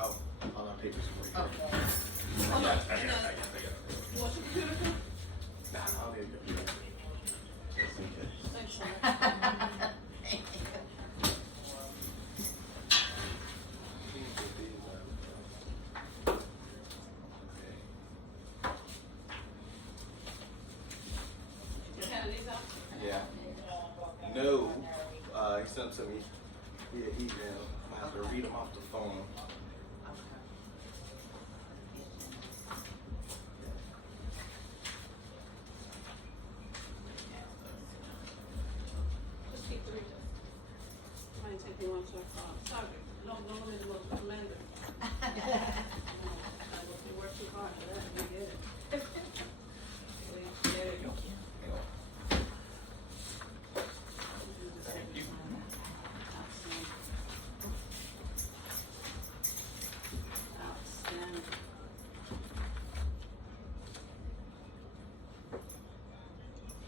Oh, all our papers for you. Okay. I got it. You want your computer too? Nah, I'll leave it. Just in case. Thanks, Sean. You handing these out? Yeah. No, he sent them to me via email. I have to read them off the phone. Just keep the reading. Might take you one so sorry. No, let me look, Amanda. You work too hard for that, you get it. There you go. Thank you. Outstanding.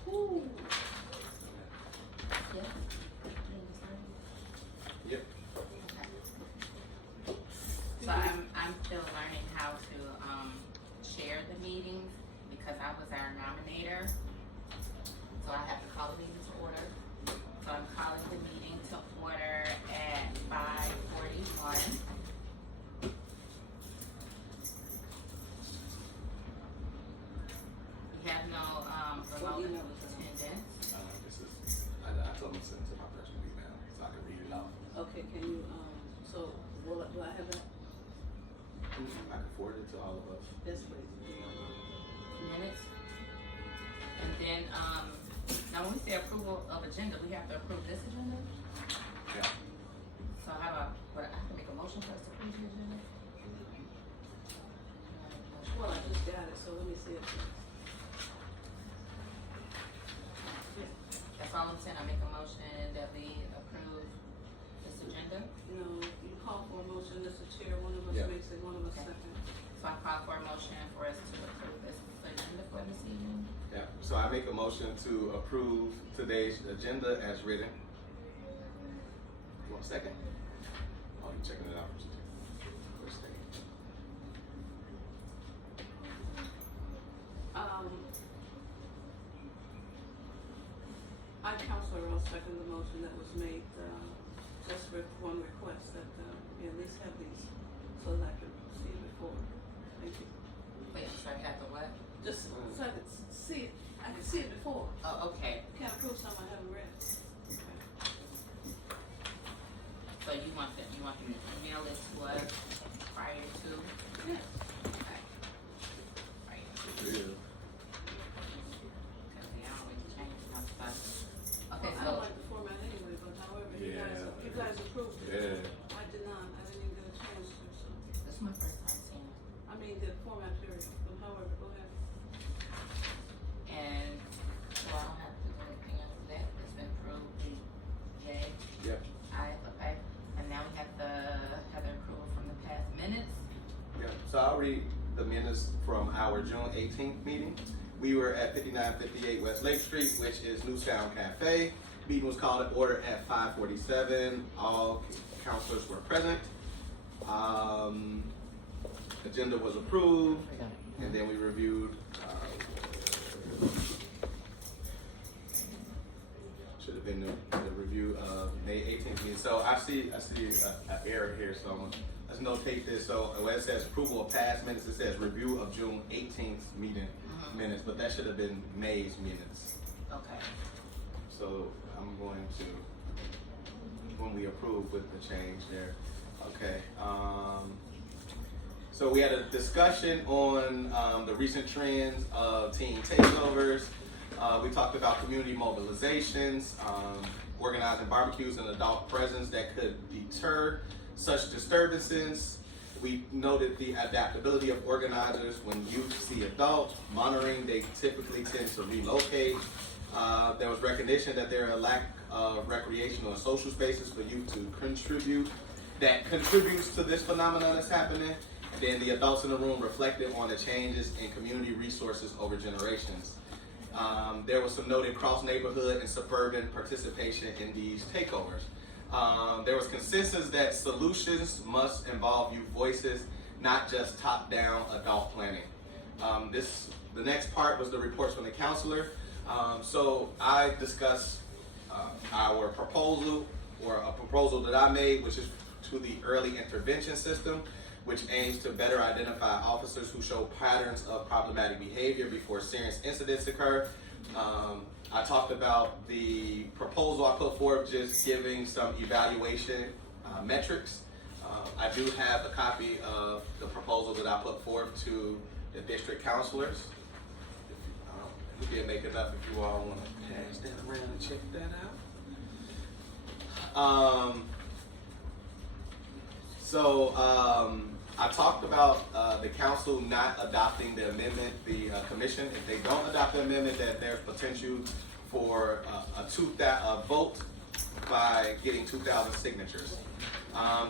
Whew. Yep. So I'm still learning how to chair the meetings because I was our nominator. So I have to call the meeting to order. So I'm calling the meeting to order at 5:41. We have no remote attendance. I told him to send it to my personal email so I can read it off. Okay, can you, so, do I have that? I can forward it to all of us. Yes, please. Minutes. And then, now when we say approval of agenda, we have to approve this agenda? Yeah. So how about, I have to make a motion for us to approve the agenda? Well, I just got it, so let me see it. That's all I'm saying, I make a motion that we approve this agenda. You know, you call for a motion, Mr. Chair, one of us Yeah. makes it, one of us Okay. second. So I call for a motion for us to approve this agenda for this evening. Yeah. So I make a motion to approve today's agenda as written. You want a second? Oh, you checking it out first. First thing. I, Counselor Earl, second the motion that was made, just with one request that, we at least have these so that I can see it before. Thank you. Wait, I'm sorry, have to what? Just so I can see it, I can see it before. Oh, okay, You can't approve something I haven't read. Okay. so you want them to email it to us prior to? Yeah. Okay. Prior to. Yeah. Cause they always change my stuff. Okay, Well, I so, don't like the format anyway, but however, Yeah. you guys approved it. Yeah. I did not, I didn't even get a chance to, so, this is my first time seeing it. I mean, the format period, but however, go ahead. And so I don't have to do anything after that, it's been approved, yay, Yep. aye, okay. And now we have the approval from the past minutes. Yep. So I'll read the minutes from our June 18th meeting. We were at 5958 West Lake Street, which is Newtown Cafe. Meeting was called to order at 5:47. All counselors were present. Agenda was approved, and then we reviewed. Should have been the review of May 18th meeting. So I see an error here. So let's notate this. So when it says approval of past minutes, it says review of June 18th meeting minutes, but that should have been May's minutes. Okay. So I'm going to, when we approve with the change there. Okay. So we had a discussion on the recent trends of teen takeovers. We talked about community mobilizations, organizing barbecues and adult presence that could deter such disturbances. We noted the adaptability of organizers when youth see adults. Monitoring, they typically tend to relocate. There was recognition that there are a lack of recreational and social spaces for youth to contribute. That contributes to this phenomenon that's happening. Then the adults in the room reflected on the changes in community resources over generations. There was some noted cross-neighborhood and suburban participation in these takeovers. There was consensus that solutions must involve youth voices, not just top-down adult planning. The next part was the reports from the counselor. So I discussed our proposal, or a proposal that I made, which is to the early intervention system, which aims to better identify officers who show patterns of problematic behavior before serious incidents occur. I talked about the proposal I put forth, just giving some evaluation metrics. I do have a copy of the proposal that I put forth to the district counselors. We did make enough if you all want to pass that around and check that out. I talked about the council not adopting the amendment, the commission. If they don't adopt the amendment, that there's potential for a vote by getting 2,000 signatures.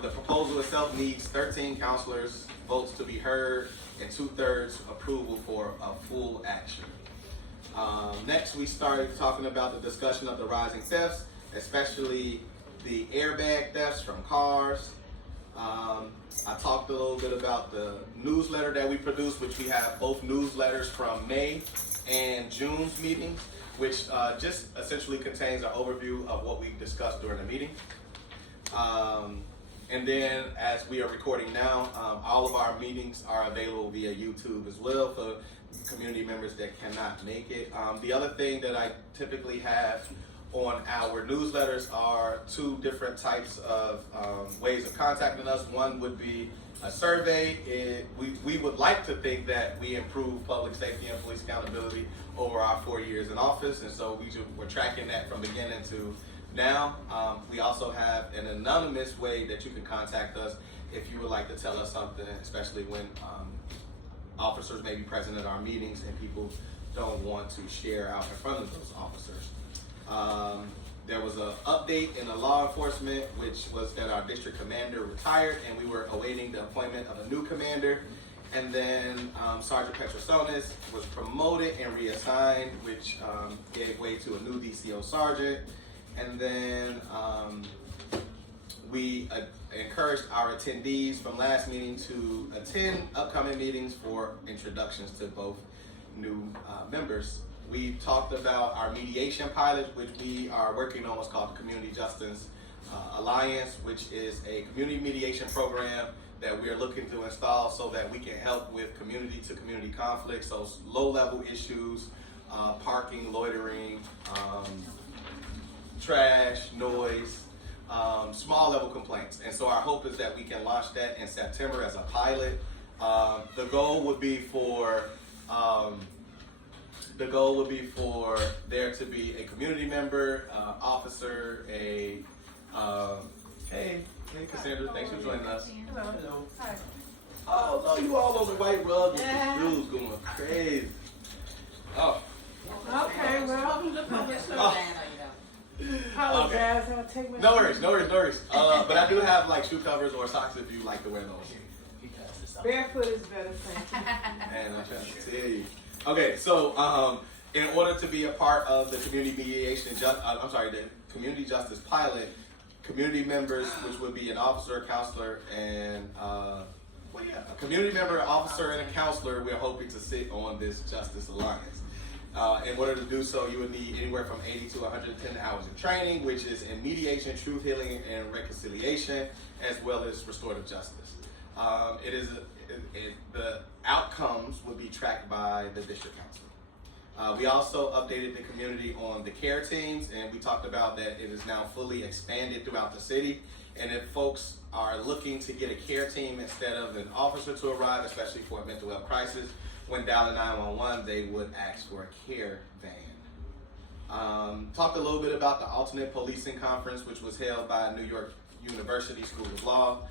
The proposal itself needs 13 councilors' votes to be heard and 2/3 approval for a full action. Next, we started talking about the discussion of the rising thefts, especially the airbag thefts from cars. I talked a little bit about the newsletter that we produced, which we have both newsletters from May and June's meetings, which just essentially contains an overview of what we discussed during the meeting. And then, as we are recording now, all of our meetings are available via YouTube as well for community members that cannot make it. The other thing that I typically have on our newsletters are 2 different types of ways of contacting us. One would be a survey. We would like to think that we improve public safety and police accountability over our 4 years in office, and so we're tracking that from beginning to now. We also have an anonymous way that you can contact us if you would like to tell us something, especially when officers may be present at our meetings and people don't want to share out in front of those officers. There was an update in the law enforcement, which was that our district commander retired and we were awaiting the appointment of a new commander. And then Sergeant Petrosonis was promoted and reassigned, which gave way to a new DCO sergeant. And then we encouraged our attendees from last meeting to attend upcoming meetings for introductions to both new members. We talked about our mediation pilot, which we are working on what's called the Community Justice Alliance, which is a community mediation program that we are looking to install so that we can help with community to community conflicts, so low-level issues, parking, loitering, trash, noise, small level complaints. And so our hope is that we can launch that in September as a pilot. The goal would be for there to be a community member, officer, hey Cassandra, thanks for joining us. Hello. Hi. Oh no, you all on the white rug with the dudes going crazy. Oh. Okay, well, welcome to public service. Apologize, I'll take my No worries. But I do have like shoe covers or socks if you like to wear those. Barefoot is better, thank you. And I'm trying to tell you. Okay, so in order to be a part of the community mediation, the community justice pilot, community members, which would be an officer, a counselor, and a community member, an officer, and a counselor, we're hoping to sit on this Justice Alliance. In order to do so, you would need anywhere from 80 to 110 hours of training, which is in mediation, truth healing, and reconciliation, as well as restorative justice. The outcomes would be tracked by the district council. We also updated the community on the care teams, and we talked about that it is now fully expanded throughout the city. And if folks are looking to get a care team instead of an officer to arrive, especially for a mental health crisis, when dialing 911, they would ask for a care van. Talked a little bit about the alternate policing conference, which was held by New York University School of Law,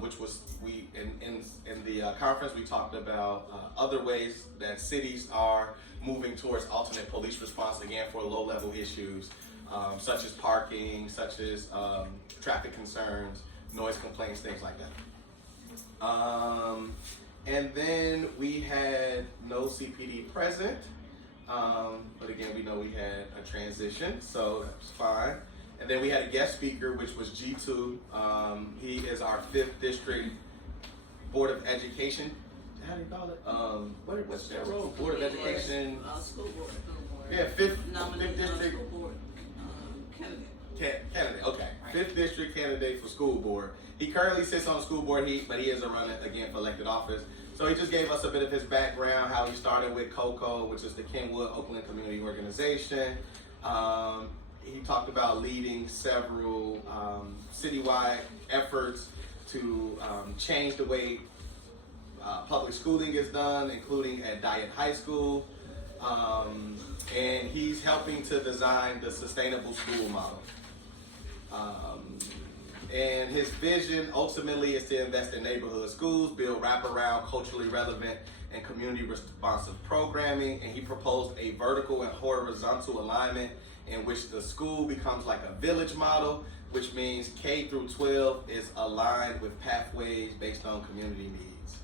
which was in the conference we talked about other ways that cities are moving towards alternate police response, again for low-level issues such as parking, such as traffic concerns, noise complaints, things like that. And then we had no CPD present. But again, we know we had a transition, so that's fine. And then we had a guest speaker, which was G2. He is our 5th District Board of Education. How do you call it? What's their role? Board of Education. School board. Yeah, 5th Nominated District school board candidate. candidate. Okay, 5th District candidate for school board. He currently sits on the school board, but he is a runner again for elected office. So he just gave us a bit of his background, how he started with COCO, which is the Kenwood Oakland Community Organization. He talked about leading several citywide efforts to change the way public schooling is done, including at Dyett High School. And he's helping to design the sustainable school model. And his vision ultimately is to invest in neighborhood schools, build wraparound, culturally relevant, and community responsive programming. And he proposed a vertical and horizontal alignment in which the school becomes like a village model, which means K through 12 is aligned with pathways based on community needs.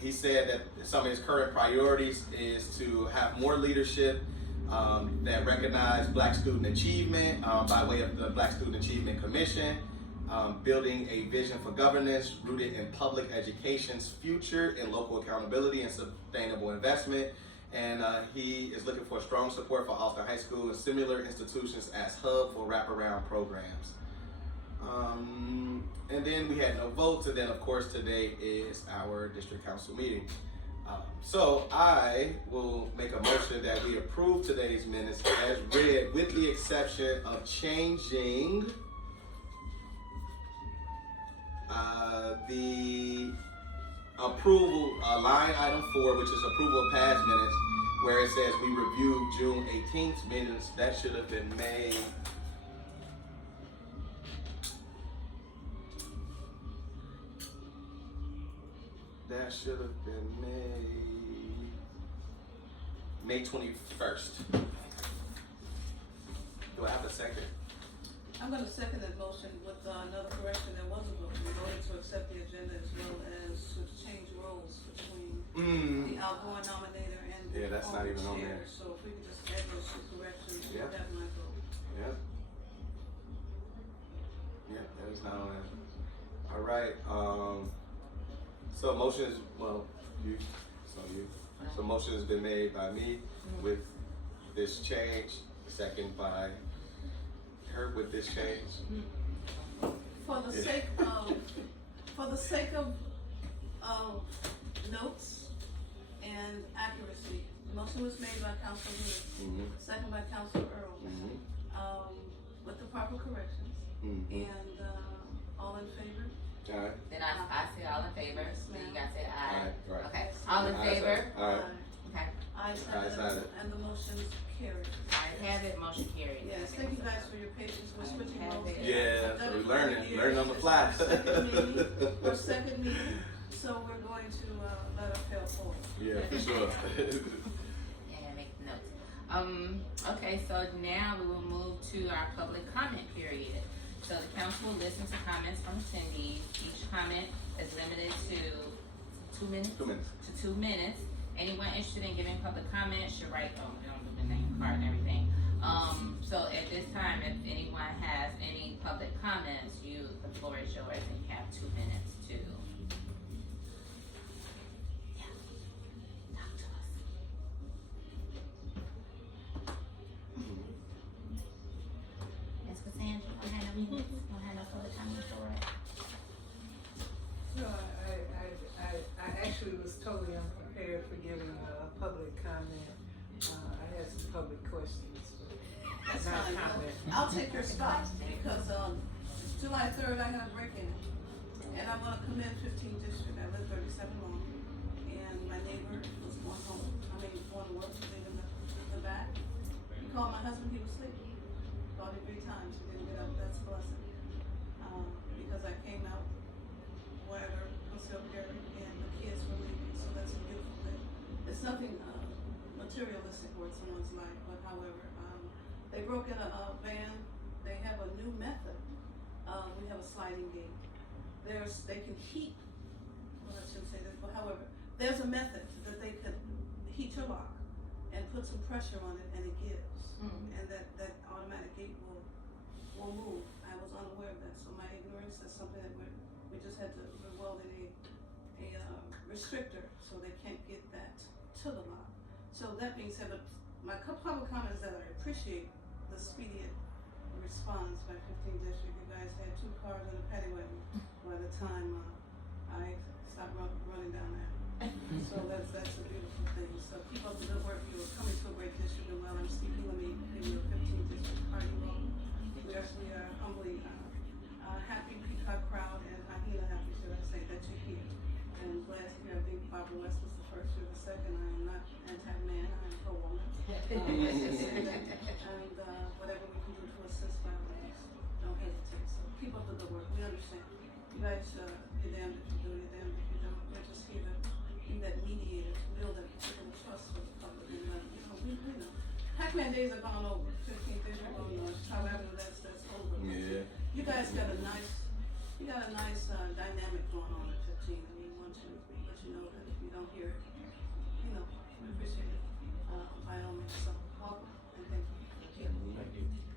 He said that some of his current priorities is to have more leadership that recognize Black student achievement by way of the Black Student Achievement Commission, building a vision for governance rooted in public education's future and local accountability and sustainable investment. And he is looking for strong support for Austin High School and similar institutions as hub for wraparound programs. And then we had no votes, and then of course today is our district council meeting. So I will make a motion that we approve today's minutes as read with the exception of changing the approval, line item 4, which is approval of past minutes, where it says we reviewed June 18th minutes. That should have been made. That should have been May 21st. Do I have a second? I'm gonna second that motion with another correction. There was a vote. We voted to accept the agenda as well as to change roles between the outgoing nominator and the Yeah, that's not even on chair. there. So if we could just add those two corrections, Yeah. that might vote. Yep. Yep, that is not on there. All right. So motion is, so motion has been made by me with this change, second by her with this change. For the sake of notes and accuracy, the motion was made by Council Hood, second by Council Earl, with the proper corrections. And all in favor? All right. Then I say all in favor, so you guys say aye. Right. Okay, all in favor? All right. Okay, Ayes Ayes have have it, it. and the motion's carried. I have it, motion carried. Yes, thank you guys for your patience with switching roles. Yeah, so we're learning on the fly. Our second meeting, so we're going to let our fail forward. Yeah, for sure. Yeah, make notes. Okay, so now we will move to our public comment period. So the council will listen to comments from attendees. Each comment is limited to 2 minutes. 2 minutes. To 2 minutes. Anyone interested in giving public comment should write on the name card and everything. So at this time, if anyone has any public comments, the floor is yours, and you have 2 minutes to talk to us. Ms. Cassandra, you don't have no minutes? You don't have no public comments for it? No, I actually was totally unprepared for giving a public comment. I had some public questions, but That's not fine. comment. I'll take your spot because July 3rd I got a break in. And I'm gonna commend 15th District. I live 37 long. And my neighbor was going to work, sitting in the back. He called my husband, he was asleep. Called him 3 times, he didn't get up, that's a blessing. Because I came out, wherever, Conservatory, and the kids were leaving, so that's a beautiful thing. It's nothing materialistic or someone's life, but however, they broke in a van. They have a new method. We have a sliding gate. they can heat, well, I shouldn't say this, but however, there's a method that they could heat your lock and put some pressure on it and it gives. And that automatic gate will move. I was unaware of that, so my ignorance is something that we just had to weld in a restrictor so they can't get that to the lock. So that being said, my public comment is that I appreciate the expedient response by 15th District. You guys had 2 cars and a paddy wagon by the time I stopped running down that. So that's a beautiful thing. So keep up the good work. You're coming to a great district, and well, I'm speaking. Let me give you a 15th District party roll. We are humbly happy Peacock crowd, and Ahina happy, should I say, that you're here. And glad to hear. I think Barbara West was the first, you're the second. I am not anti-man. I am pro-woman. And whatever we can do to assist families, don't hesitate. So keep up the good work. We understand. You guys, you're damned if you do, you're damned if you don't. We're just here to be that mediator, to build that particular trust with the public. And we know. Pac-Man days are gone over. 15th District on however that's over. Yeah. You guys got a nice dynamic going on at 15, and we want to let you know that if you don't hear it, we appreciate it. By all means, so welcome and thank you.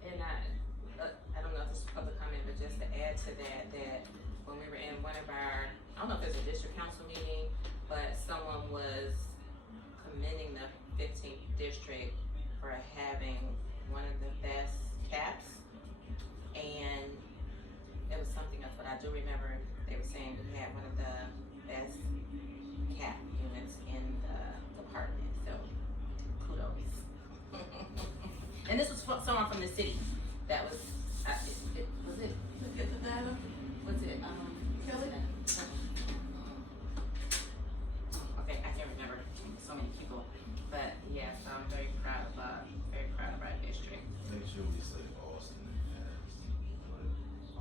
And I don't know if this is public comment, but just to add to that when we were in one of our, I don't know if it's a district council meeting, but someone was commending the 15th district for having one of the best caps, and it was something else, but I do remember they were saying we had one of the best cap units in the department, so kudos. And this was someone from the city that was, was it? To get the data, Was it, Kelly? Okay, I can't remember, so many people, but yeah, so I'm very proud of our district. Make sure we say Austin has, but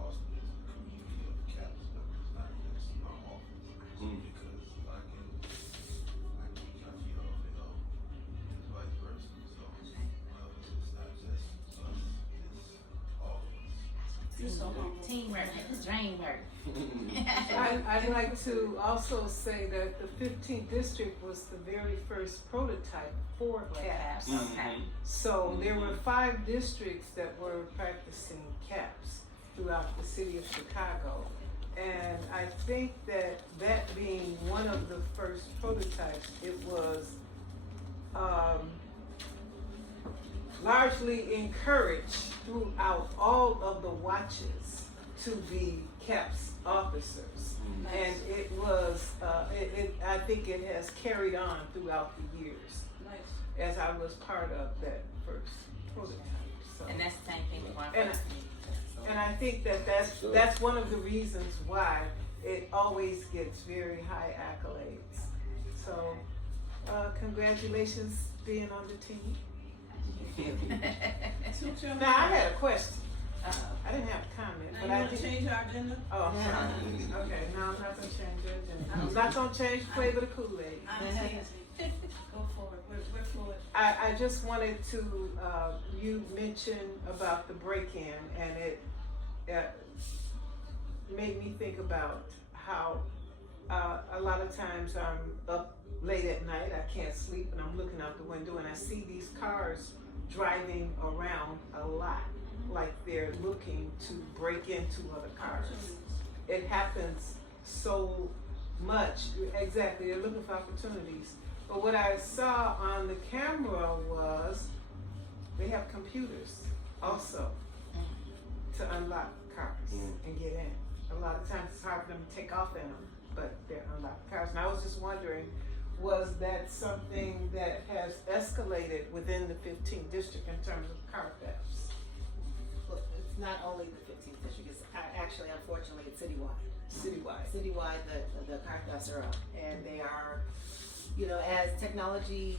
Austin is a community of caps, but it's not just our office. Because I can cut you off, and vice versa. So, it's not just us, it's all of us. You're so humble. Teamwork, it's dream work. I'd like to also say that the 15th District was the very first prototype for CAPS. Okay. So there were 5 districts that were practicing CAPS throughout the city of Chicago. And I think that being one of the first prototypes, it was largely encouraged throughout all of the watches to be CAPS officers. And it was, I think it has carried on throughout the years Nice. as I was part of that first prototype. So. And that's the same thing with one And- person. And I think that's one of the reasons why it always gets very high accolades. So, congratulations being on the team. Toot your Now, I had a question. Uh-oh. I didn't have a comment, Now but you I want to did. change our agenda? Oh, I'm sorry. Okay, no, I'm not gonna change it. I'm not gonna change the flavor of the Kool-Aid. I'm teasing. Go for it. We're fluid. I just wanted to, you mentioned about the break-in, and it made me think about how a lot of times I'm up late at night, I can't sleep, and I'm looking out the window and I see these cars driving around a lot, like they're looking to break into other cars. It happens so much. Exactly, they're looking for opportunities. But what I saw on the camera was they have computers also to unlock cars and get in. A lot of times it's hard for them to take off in them, but they're unlocked cars. And I was just wondering, was that something that has escalated within the 15th district in terms of car thefts? Well, it's not only the 15th district, it's actually, unfortunately, it's citywide. Citywide. Citywide, the car thefts are up, and they are, as technology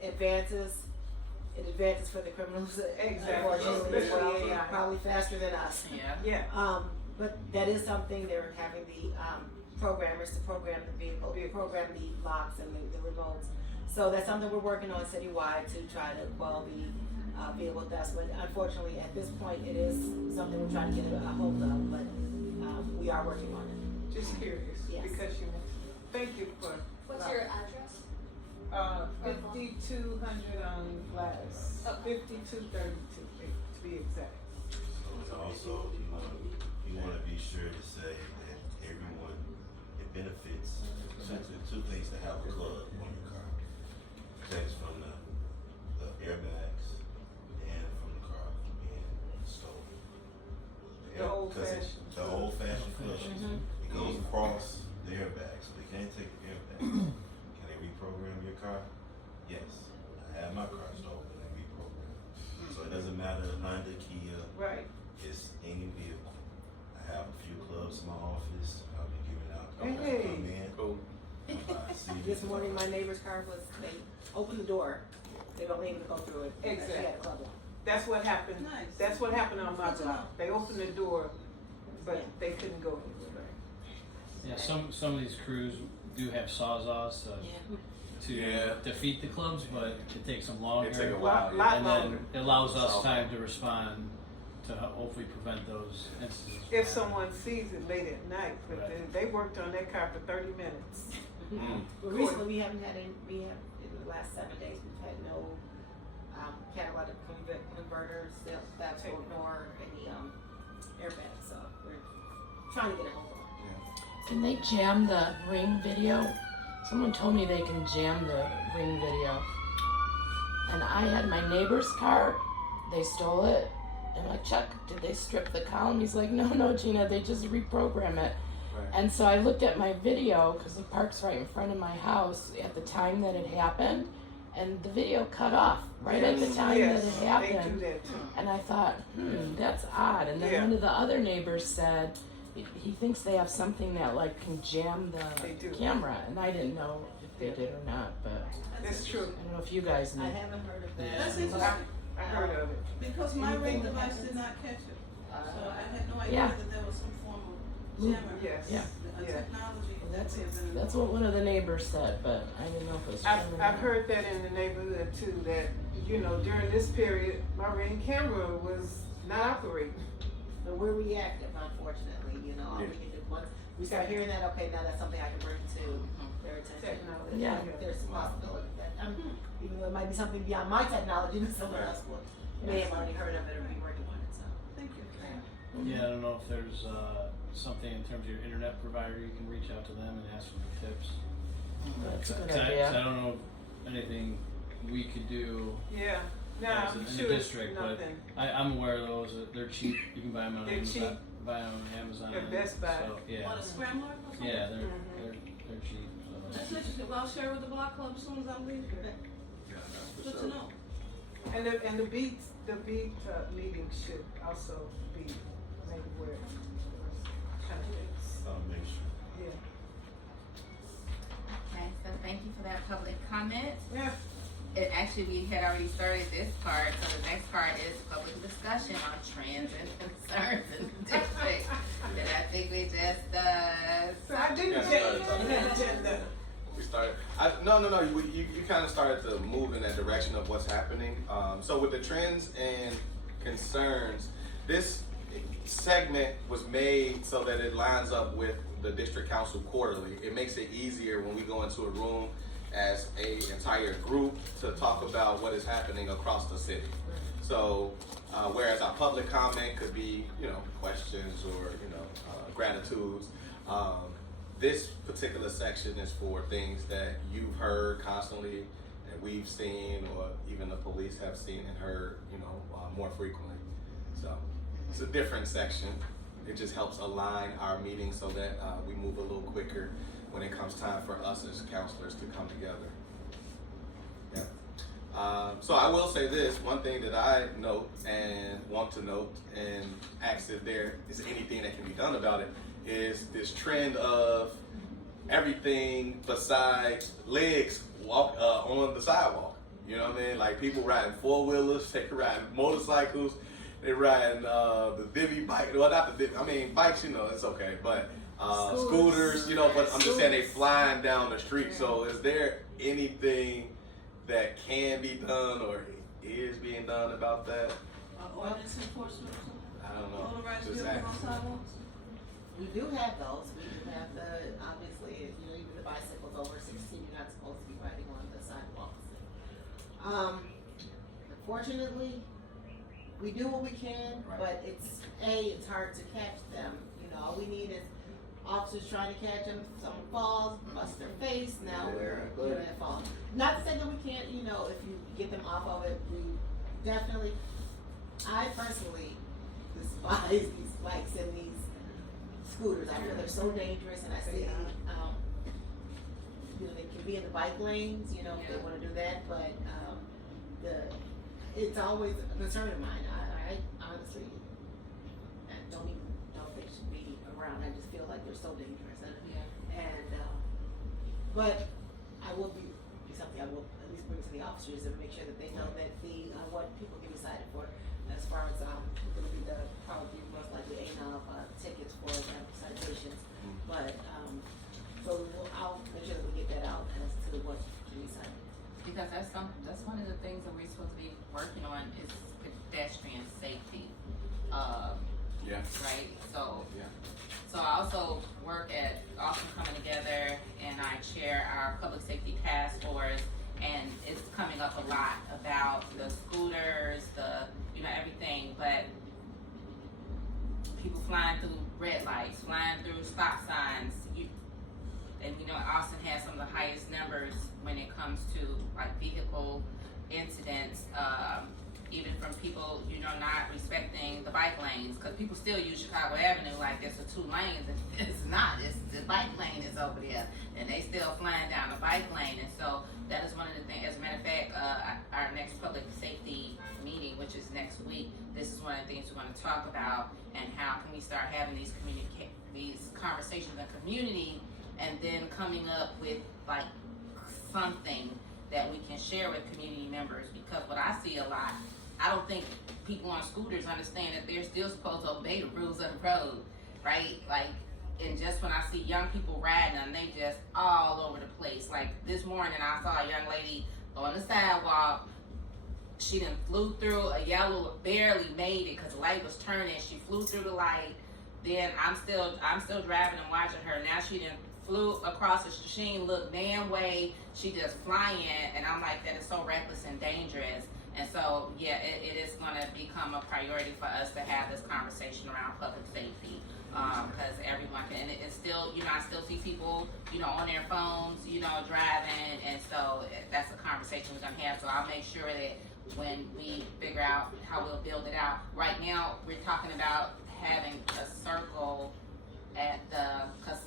advances, it advances for the criminals. Exactly. Unfortunately, as well, Especially AI. probably faster than us. Yeah. Yeah. But that is something they're having the programmers to program the vehicle, program the locks and the remotes. So that's something we're working on citywide to try to quell the vehicle thefts. But unfortunately, at this point, it is something we're trying to get a hold of. But we are working on it. Just curious, Yes. because you, thank you for. What's your address? 5200 on Gladys, Okay. 5232 to be exact. So also, you wanna be sure to say that everyone, it benefits, essentially two things to have a club on your car. Protects from the airbags and from the car being stolen. The old 'Cause it- fashioned. The old fashioned club, it goes across the airbags, so they can't take the airbags. Can they reprogram your car? Yes. I had my car stolen and reprogrammed. So it doesn't matter, Honda, Kia, Right. it's any vehicle. I have a few clubs in my office. I'll be giving out cards Hey. to come in. Cool. Buy CDs. This morning, my neighbor's car was, they opened the door, they don't need to go through it. She Exactly. had a club lock. That's what happened. Nice. That's what happened on my Good to know. block. They opened the door, but Yeah. they couldn't go anywhere. Yeah, some of these crews do have sawzalls to Yeah. defeat the clubs, but it takes them longer. It take a Lot, while. lot and longer. then it allows us time to respond to hopefully prevent those instances. If someone sees it late at night, but Right. they worked on that car for 30 minutes. Mm. But recently, we haven't had any, in the last 7 days, we've had no, catalytic converters, that's nor any, airbags, so we're trying to get a hold of them. Can they jam the Ring video? Someone told me they can jam the Ring video. And I had my neighbor's car. They stole it. And I'm like, Chuck, did they strip the column? He's like, no, Gina, they just reprogram it. Right. And so I looked at my video because the park's right in front of my house at the time that it happened. And the video cut off right at the time Yes, that it they happened. do that too. And I thought, that's odd. And then Yeah. one of the other neighbors said he thinks they have something that like can jam They do. the camera, and I didn't know if they did or not. But It's true. I don't know if you guys knew. I haven't heard of that. Yeah. That's But interesting, I heard of it. because my Anything ring that device happens- did not catch it, so I had no Yeah. idea that there was some form of jammer. Yes. Yeah. A Yeah. technology. Well, that they have been That's what one of the neighbors said, but I didn't know if it was true. or I've not. heard that in the neighborhood too, that, during this period, my Ring camera was not operating. But we're reactive, unfortunately, all we Yeah. can do, once we start hearing that, okay, now that's something I can bring to their attention. Technology. Yeah. There's a possibility that, even though it might be something beyond my technology, that someone else may have already heard of it or be working on it, so. Thank you. Yeah, I don't know if there's something in terms of your internet provider, you can reach out to them and ask them for tips. That's a good 'Cause I idea. don't know if anything we could do Yeah. No, as I'm in the sure it's district, but nothing. I'm aware of those. They're cheap. You can buy them on They're Amazon. cheap. Buy them on Amazon. At Best Buy. So, yeah. On a scrambler or something? Yeah, they're Mhm. they're cheap. So. That's interesting, well, I'll share with the block club as soon as I'm leaving. Yeah, that's Good for to sure. know. And the beat meeting should also be made aware. Kind of things. I'll make sure. Yeah. Okay, so thank you for that public comment. Yeah. It actually, we had already started this part, so the next part is public discussion on trends and concerns in the district. And I think we just, So I didn't Yeah, get started the agenda. We started. No. You kind of started to move in that direction of what's happening. So with the trends and concerns, this segment was made so that it lines up with the district council quarterly. It makes it easier when we go into a room as a entire group to talk about what is happening across the city. So whereas our public comment could be, questions or gratitudes. This particular section is for things that you've heard constantly, that we've seen, or even the police have seen and heard, more frequently. So it's a different section. It just helps align our meeting so that we move a little quicker when it comes time for us as counselors to come together. Yeah. So I will say this, one thing that I note and want to note and ask if there is anything that can be done about it is this trend of everything besides legs walk on the sidewalk. You know what I mean? Like people riding four-wheelers, they riding motorcycles, they riding the divvy bike. Well, not the divvy. I mean, bikes, it's okay, but scooters, but I'm just saying they flying down the street. So is there anything that can be done or is being done about that? Ordinance enforcement or something? I don't know. Motorized Just vehicles on asking. sidewalks? We do have those. We do have obviously, even the bicycles over 16, you're not supposed to be riding on the sidewalks. Unfortunately, we do what we can, but it's hard to catch them. All we need is officers trying to catch them. Someone falls, bust their face. Now we're at fault. Not to say that we can't, if you get them off of it, we definitely. I personally despise these bikes and these scooters. I feel they're so dangerous, and I see, they can be in the bike lanes, if they want to do that, but it's always a concern of mine. I honestly don't even know if they should be around. I just feel like they're so dangerous, but I will be something I will at least bring to the officers and make sure that they know that what people get excited for, as far as going to be probably most likely tickets for citations, but so I'll make sure that we get that out as to what to be cited. Because that's one of the things that we're supposed to be working on is pedestrian safety. Right? So I also work at Awesome Coming Together, and I chair our public safety task force, and it's coming up a lot about the scooters, everything, but people flying through red lights, flying through stop signs, and Austin has some of the highest numbers when it comes to like vehicle incidents, even from people not respecting the bike lanes, because people still use Chicago Avenue like there's 2 lanes, and it's not. It's the bike lane is over there, and they still flying down the bike lane. And so that is one of the things. As a matter of fact, our next public safety meeting, which is next week, this is one of the things we're going to talk about, and how can we start having these conversations in the community, and then coming up with like something that we can share with community members. Because what I see a lot, I don't think people on scooters understand that they're still supposed to obey the rules of the road, right? Like, and just when I see young people riding them, they just all over the place. Like this morning, I saw a young lady on the sidewalk. She done flew through a yellow, barely made it because the light was turning. She flew through the light. Then I'm still driving and watching her. Now she done flew across the street. She ain't look damn way. She just flying, and I'm like, that is so reckless and dangerous. And so, it is going to become a priority for us to have this conversation around public safety, because everyone can. And it's still, I still see people, on their phones, driving, and so that's a conversation we're going to have. So I'll make sure that when we figure out how we'll build it out. Right now, we're talking about having a circle at because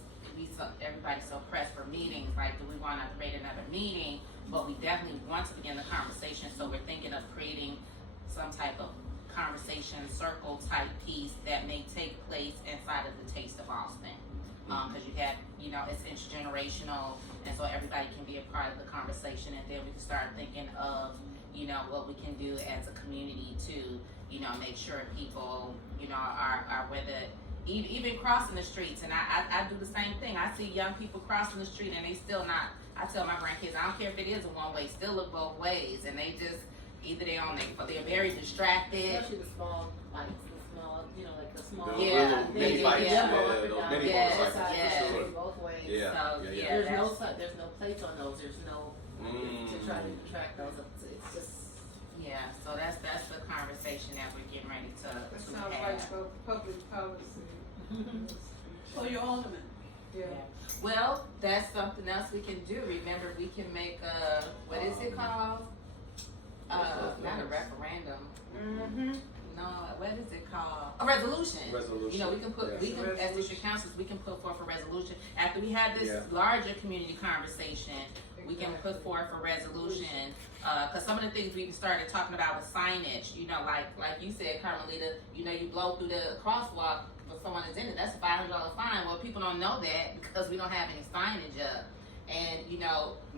everybody's so pressed for meetings. Like, do we want to create another meeting? But we definitely want to begin the conversation, so we're thinking of creating some type of conversation circle type piece that may take place inside of the Taste of Austin. Because you have, it's intergenerational, and so everybody can be a part of the conversation, and then we can start thinking of, what we can do as a community to, make sure people, are whether even crossing the streets. And I do the same thing. I see young people crossing the street, and they still not. I tell my grandkids, I don't care if it is a one way, still look both ways, and they just either they're very distracted. Especially the small bikes, like the small. Little mini bikes, those mini motorcycles for sure. Both ways. There's no plates on those. There's no to try to track those. It's just. Yeah, so that's the conversation that we're getting ready to That have. sounds like public policy. So your alderman. Yeah. Well, that's something else we can do. Remember, we can make what is it called? Not a referendum. Mm-hmm. No, what is it called? A resolution. Resolution. We can put, as district councils, we can put forth a resolution. After we have this Yeah. larger community conversation, we can put forth a resolution. Because some of the things we started talking about was signage. Like you said, Carmelita, you blow through the crosswalk for someone that's in it, that's a $500 fine. Well, people don't know that because we don't have any signage up. And,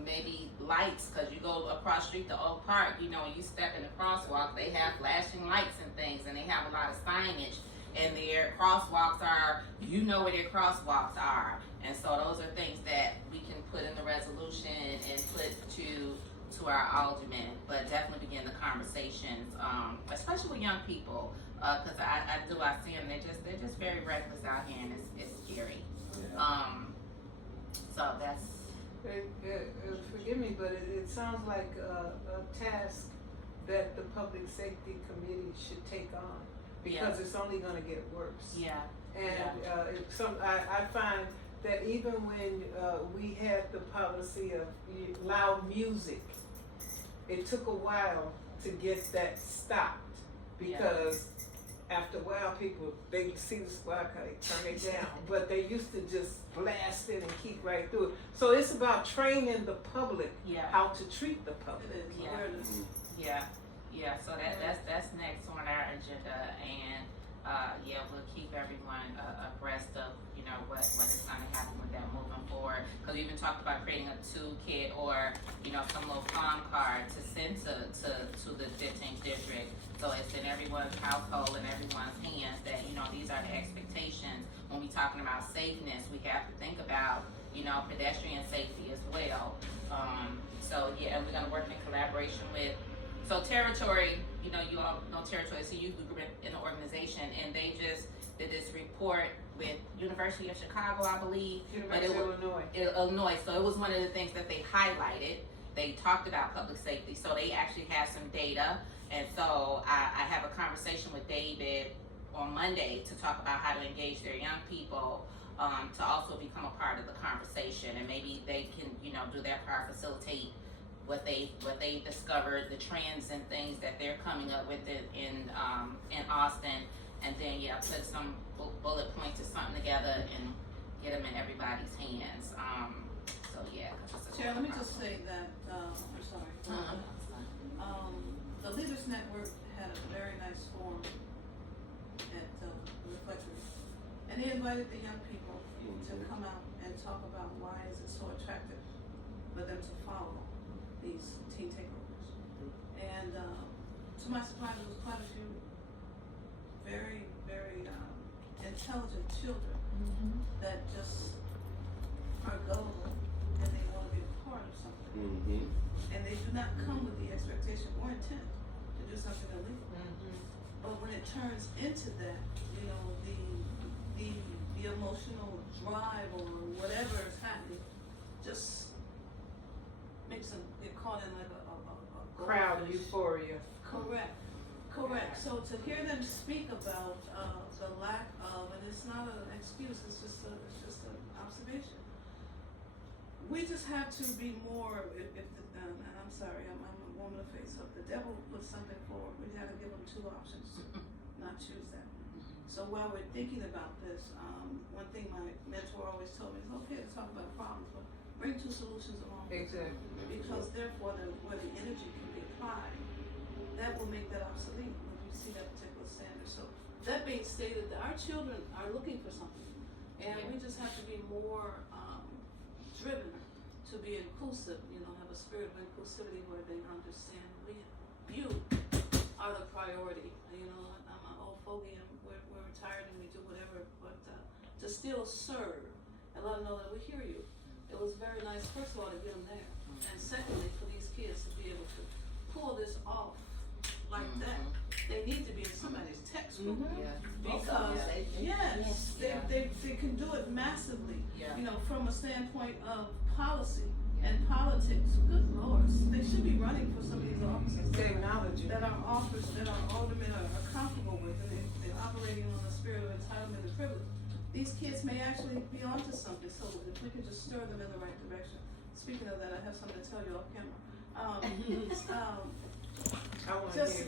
maybe lights, because you go across the street to Oak Park, when you step in the crosswalk, they have flashing lights and things, and they have a lot of signage. And their crosswalks are, where their crosswalks are. And so those are things that we can put in the resolution and put to our aldermen, but definitely begin the conversations, especially with young people. cause I see them, they're just very reckless out here and it's scary. So that's, Forgive me, but it sounds like a task that the Public Safety Committee should take on, because it's only gonna get worse. yeah, And I find that even when we had the policy of loud music, it took a while to get that stopped, because after a while people, they see the squad car, they turn it down, but they used to just blast it and keep right through it. So it's about training the public how to treat the public. It is, Yeah. awareness. yeah, so that's next on our agenda, and we'll keep everyone abreast of, you know, what is gonna happen with that moving forward. Cause we even talked about creating a toolkit or, you know, some little palm card to send to the 15th district. So it's in everyone's household and everyone's hands that, you know, these are the expectations. When we talking about safeness, we have to think about, you know, pedestrian safety as well. And we're gonna work in collaboration with, so Territory, you know, you all know Territory, it's a youth group in the organization, and they just did this report with University of Chicago, I believe. University of Illinois. Illinois, so it was one of the things that they highlighted. They talked about public safety, so they actually have some data. And so I have a conversation with David on Monday to talk about how to engage their young people to also become a part of the conversation, and maybe they can, you know, do their part, facilitate what they discovered, the trends and things that they're coming up with in Austin, and then put some bullet points or something together and get them in everybody's hands. Chair, let me just say that, I'm sorry. The Leaders Network had a very nice forum at the Reflectory, and they invited the young people to come out and talk about why is it so attractive for them to follow these teen takeovers. And to my surprise, there was quite a few very, very intelligent children that just are gullible and they want to be a part of something. And they do not come with the expectation or intent to do something illegal. But when it turns into that, you know, the emotional drive or whatever is happening just makes them get caught in like a Crowd goldfish. euphoria. Correct. So to hear them speak about the lack of, and it's not an excuse, it's just an observation. We just have to be more. And I'm sorry, I'm a woman of faith. So if the devil puts something forward, we got to give him two options, not choose that. So while we're thinking about this, one thing my mentor always told me is okay to talk about problems, but bring two solutions along. Exactly. Because therefore, where the energy can be applied, that will make that obsolete when you see that particular standard. So that being stated, that our children are looking for something, and we just have to be more driven to be inclusive. You know, have a spirit of inclusivity where they understand you are the priority. You know, I'm an old fogey, and we're retired and we do whatever, but to still serve and let them know that we hear you. It was very nice, first of all, to get them there, and secondly, for these kids to be able to pull this off like that. They need to be in somebody's textbook because they can do it massively. You know, from a standpoint of policy and politics. Good Lord, they should be running for some of these offices. Technology. That our aldermen are comfortable with, and they're operating on the spirit of entitlement and privilege. These kids may actually be onto something, so if we could just stir them in the right direction. Speaking of that, I have something to tell you off camera. I want to Just, hear.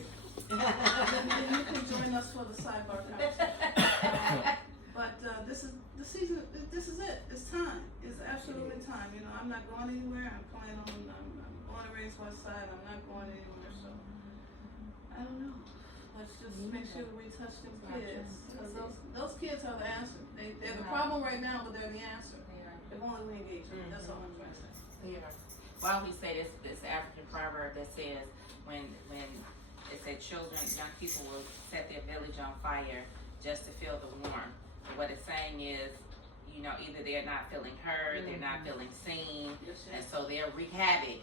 and you can join us for the sidebar conversation. But this is the season. This is it. It's time. It's absolutely time. You know, I'm not going anywhere. I'm planning on. I'm going to raise West Side. I'm not going anywhere. So I don't know. Let's just make sure that we touch them kids, because those kids are the answer. They're the problem right now, but they're the answer. If only we engage them. That's all I'm trying to say. Well, I always say this African proverb that says when it said children, young people will set their village on fire just to feel the warmth. What it's saying is, you know, either they're not feeling heard, they're not feeling seen, and so they'll wreak havoc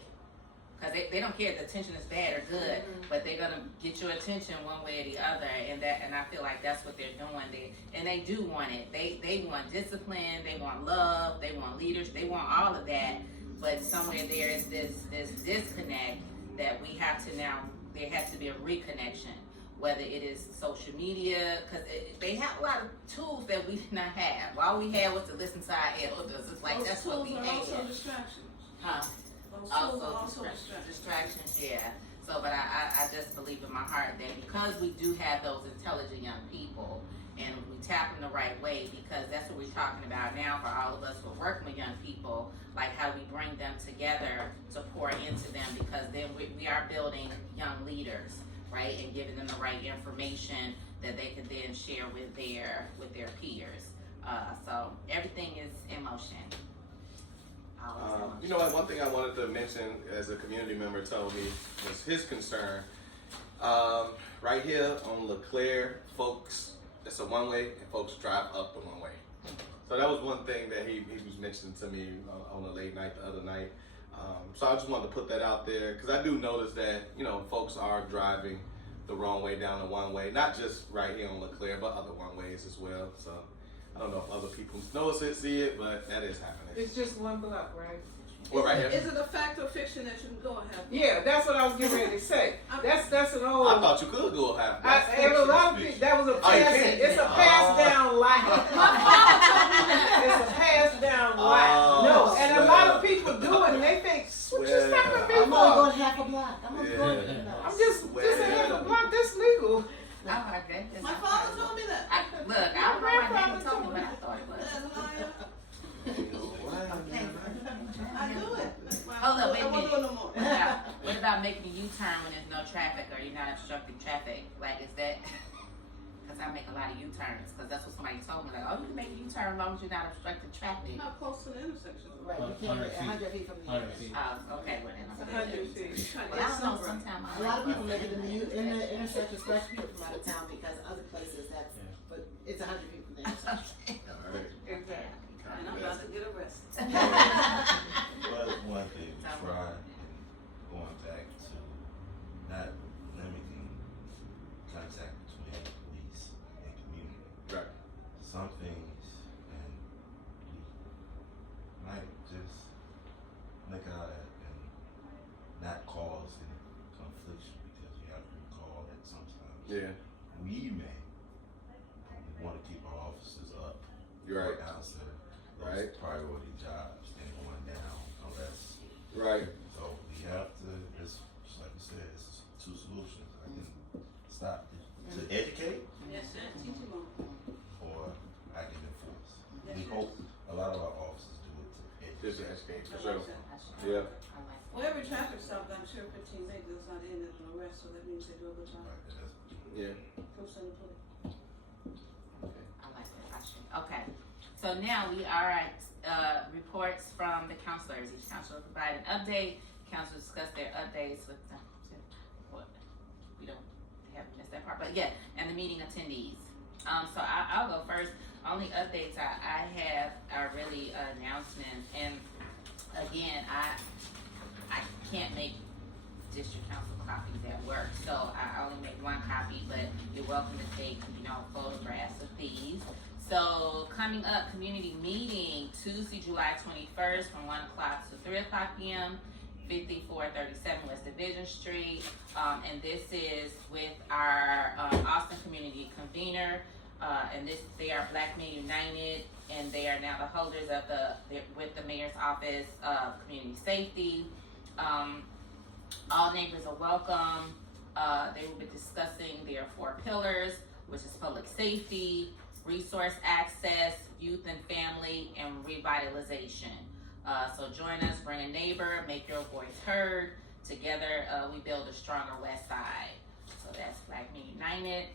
Because they don't care if the attention is bad or good, but they're gonna get your attention one way or the other, and I feel like that's what they're doing. They do want it. They want discipline, they want love, they want leaders, they want all of that. But somewhere there is this disconnect that we have to now. There has to be a reconnection, whether it is social media, because they have a lot of tools that we did not have. All we had was to listen to our elders. It's like Those that's what tools we are had. also distractions. Huh? Those tools are also Also distractions. distractions, yeah. So, but I just believe in my heart that because we do have those intelligent young people and we tap them the right way, because that's what we're talking about now for all of us who are working with young people, like how do we bring them together to pour into them, because then we are building young leaders, right, and giving them the right information that they can then share with their peers. So everything is in motion. You know what? One thing I wanted to mention as a community member told me was his concern. Right here on LeClaire, folks, it's a one way, and folks drive up the one way. So that was one thing that he was mentioning to me on a late night the other night. So I just wanted to put that out there because I do notice that folks are driving the wrong way down the one way, not just right here on LeClaire, but other one ways as well. So I don't know if other people notice it, see it, but that is happening. It's just one block, right? Well, right here. Is it a fact or fiction that you can go and have? Yeah, that's what I was getting ready to say. That's an old. I thought you could go half. And a lot of people, that was a Oh, you pass. can't? It's a pass down line. It's a pass down line. Oh, No, and a lot of swear. people do it, and they think, what you Swear. stopping me I'm only for? going half a block. I'm only Yeah. going. I'm just a half a block. That's legal. My father told me that. Look, I don't know why Daddy told me, but I thought it was. That's liar. Okay. I do it. That's why Hold up, wait a I won't do it no more. What about making a U-turn when there's no traffic or you're not obstructing traffic? Like, is that? Because I make a lot of U-turns. Because that's what somebody told me. Like, oh, you can make a U-turn as long as you're not obstructing traffic. You're not close to the intersection. Right, you can't 100 feet. 100 feet from the 100 intersection. feet. Oh, okay. Well, then I'm 100 feet. But I don't know. Sometimes A lot of people make it in the intersection, especially people from out of town, because other places but it's 100 feet from the intersection. All right. Exactly. And I'm about to get arrested. But one thing we tried, and going back to not limiting contact between police and community. Right. Some things, and we might just look out at and not cause any confliction, because you have to recall that sometimes Yeah. we may want to keep our officers up. You're right. For answer those Right. priority jobs and going down unless. Right. So we have to, it's just like you said, it's two solutions. I can stop to educate, Yes, sir. Teach him on. or I can enforce. Yes, We sir. hope a lot of our officers do it to Just educate. educate for I sure. like that. Yeah. Well, every traffic stop, I'm sure 15 days does not end in an arrest, so that means they do a good job. Like, that's- Yeah. Proofs in the pudding. I like that. Okay. So now we are at reports from the counselors. Each counselor will provide an update. Counselors discuss their updates with what we don't have missed that part, but yeah, and the meeting attendees. So I'll go first. Only updates I have are really announcements, and again, I can't make district council copies at work, so I only make one copy, but you're welcome to take, photographs of these. So coming up, community meeting, Tuesday, July 21st from 1 o'clock to 3 o'clock p.m., 5437 West Division Street. And this is with our Austin Community Convener, and they are Black Men United, and they are now the holders of with the Mayor's Office of Community Safety. All neighbors are welcome. They will be discussing their 4 pillars, which is public safety, resource access, youth and family, and revitalization. So join us, bring a neighbor, make your voice heard. Together, we build a stronger West Side. So that's Black Men United.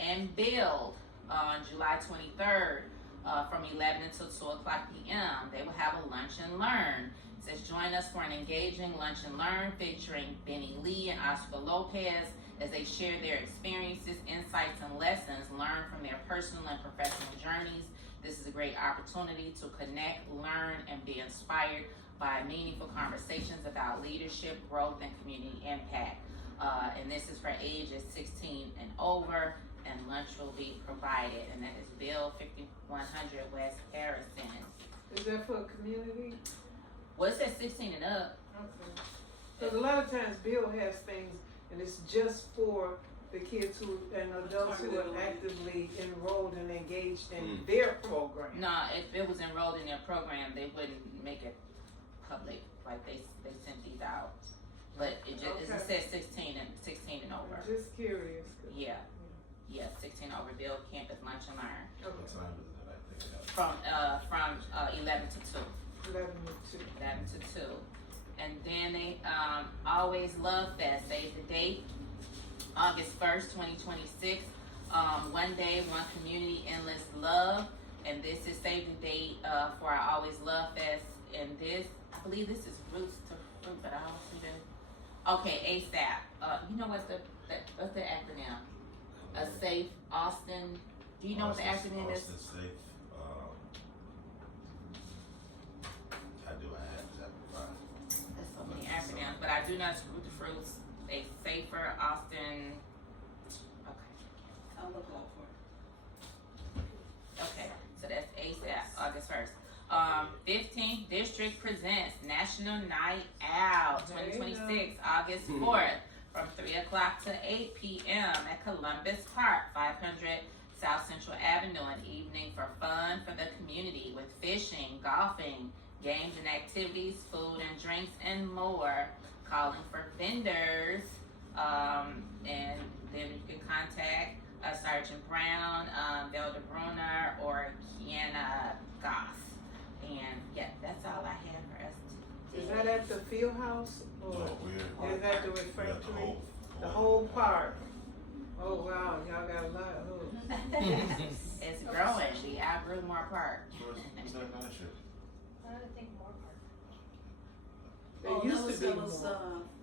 And Build on July 23rd from 11 until 2 o'clock p.m. They will have a lunch and learn. It says join us for an engaging lunch and learn featuring Benny Lee and Oscar Lopez as they share their experiences, insights, and lessons learned from their personal and professional journeys. This is a great opportunity to connect, learn, and be inspired. by meaningful conversations about leadership, growth, and community impact. And this is for ages 16 and over, and lunch will be provided. And that is Bill 5100 West Harrison. Is that for a community? Well, it says 16 and up. Okay. Because a lot of times Bill has things, and it's just for the kids who and adults who are actively enrolled and engaged in their program. No, if it was enrolled in their program, they wouldn't make it public. Like they sent these out, but it just it says 16 and over. I'm just curious. Yeah, 16 over. Bill Campus Lunch and Learn What time is it? I think that. from 11 to 2. 11 to 2. 11 to 2. And then they Always Love Fest. Save the date, August 1st, 2026. One day, one community, endless love. And this is save the date for our Always Love Fest. And this, I believe this is Roots to Fruit, but I don't see the. Okay, ASAP. You know what's the acronym? A Safe Austin. Do you know what the acronym is? Austin Safe. I do. I have that. There's so many acronyms, but I do know it's Root to Fruits, a safer Austin. Okay. I'll look out for it. Okay. So that's ASAP, August 1st. 15th District presents National Night Out 2026, August 4th, from 3 o'clock to 8 p.m. at Columbus Park, 500 South Central Avenue, an evening for fun for the community with fishing, golfing, games and activities, food and drinks, and more. Calling for vendors, and then you can contact Sergeant Brown, Velda Bruner, or Kiana Goss. And yeah, that's all I have for us today. Is that at the field house? Or No, we're is that the at the refectory? The whole whole park? Oh wow, y'all got a lot of hoops. It's growing. We outgrew Moore Park. Who's that going to? There used to be more.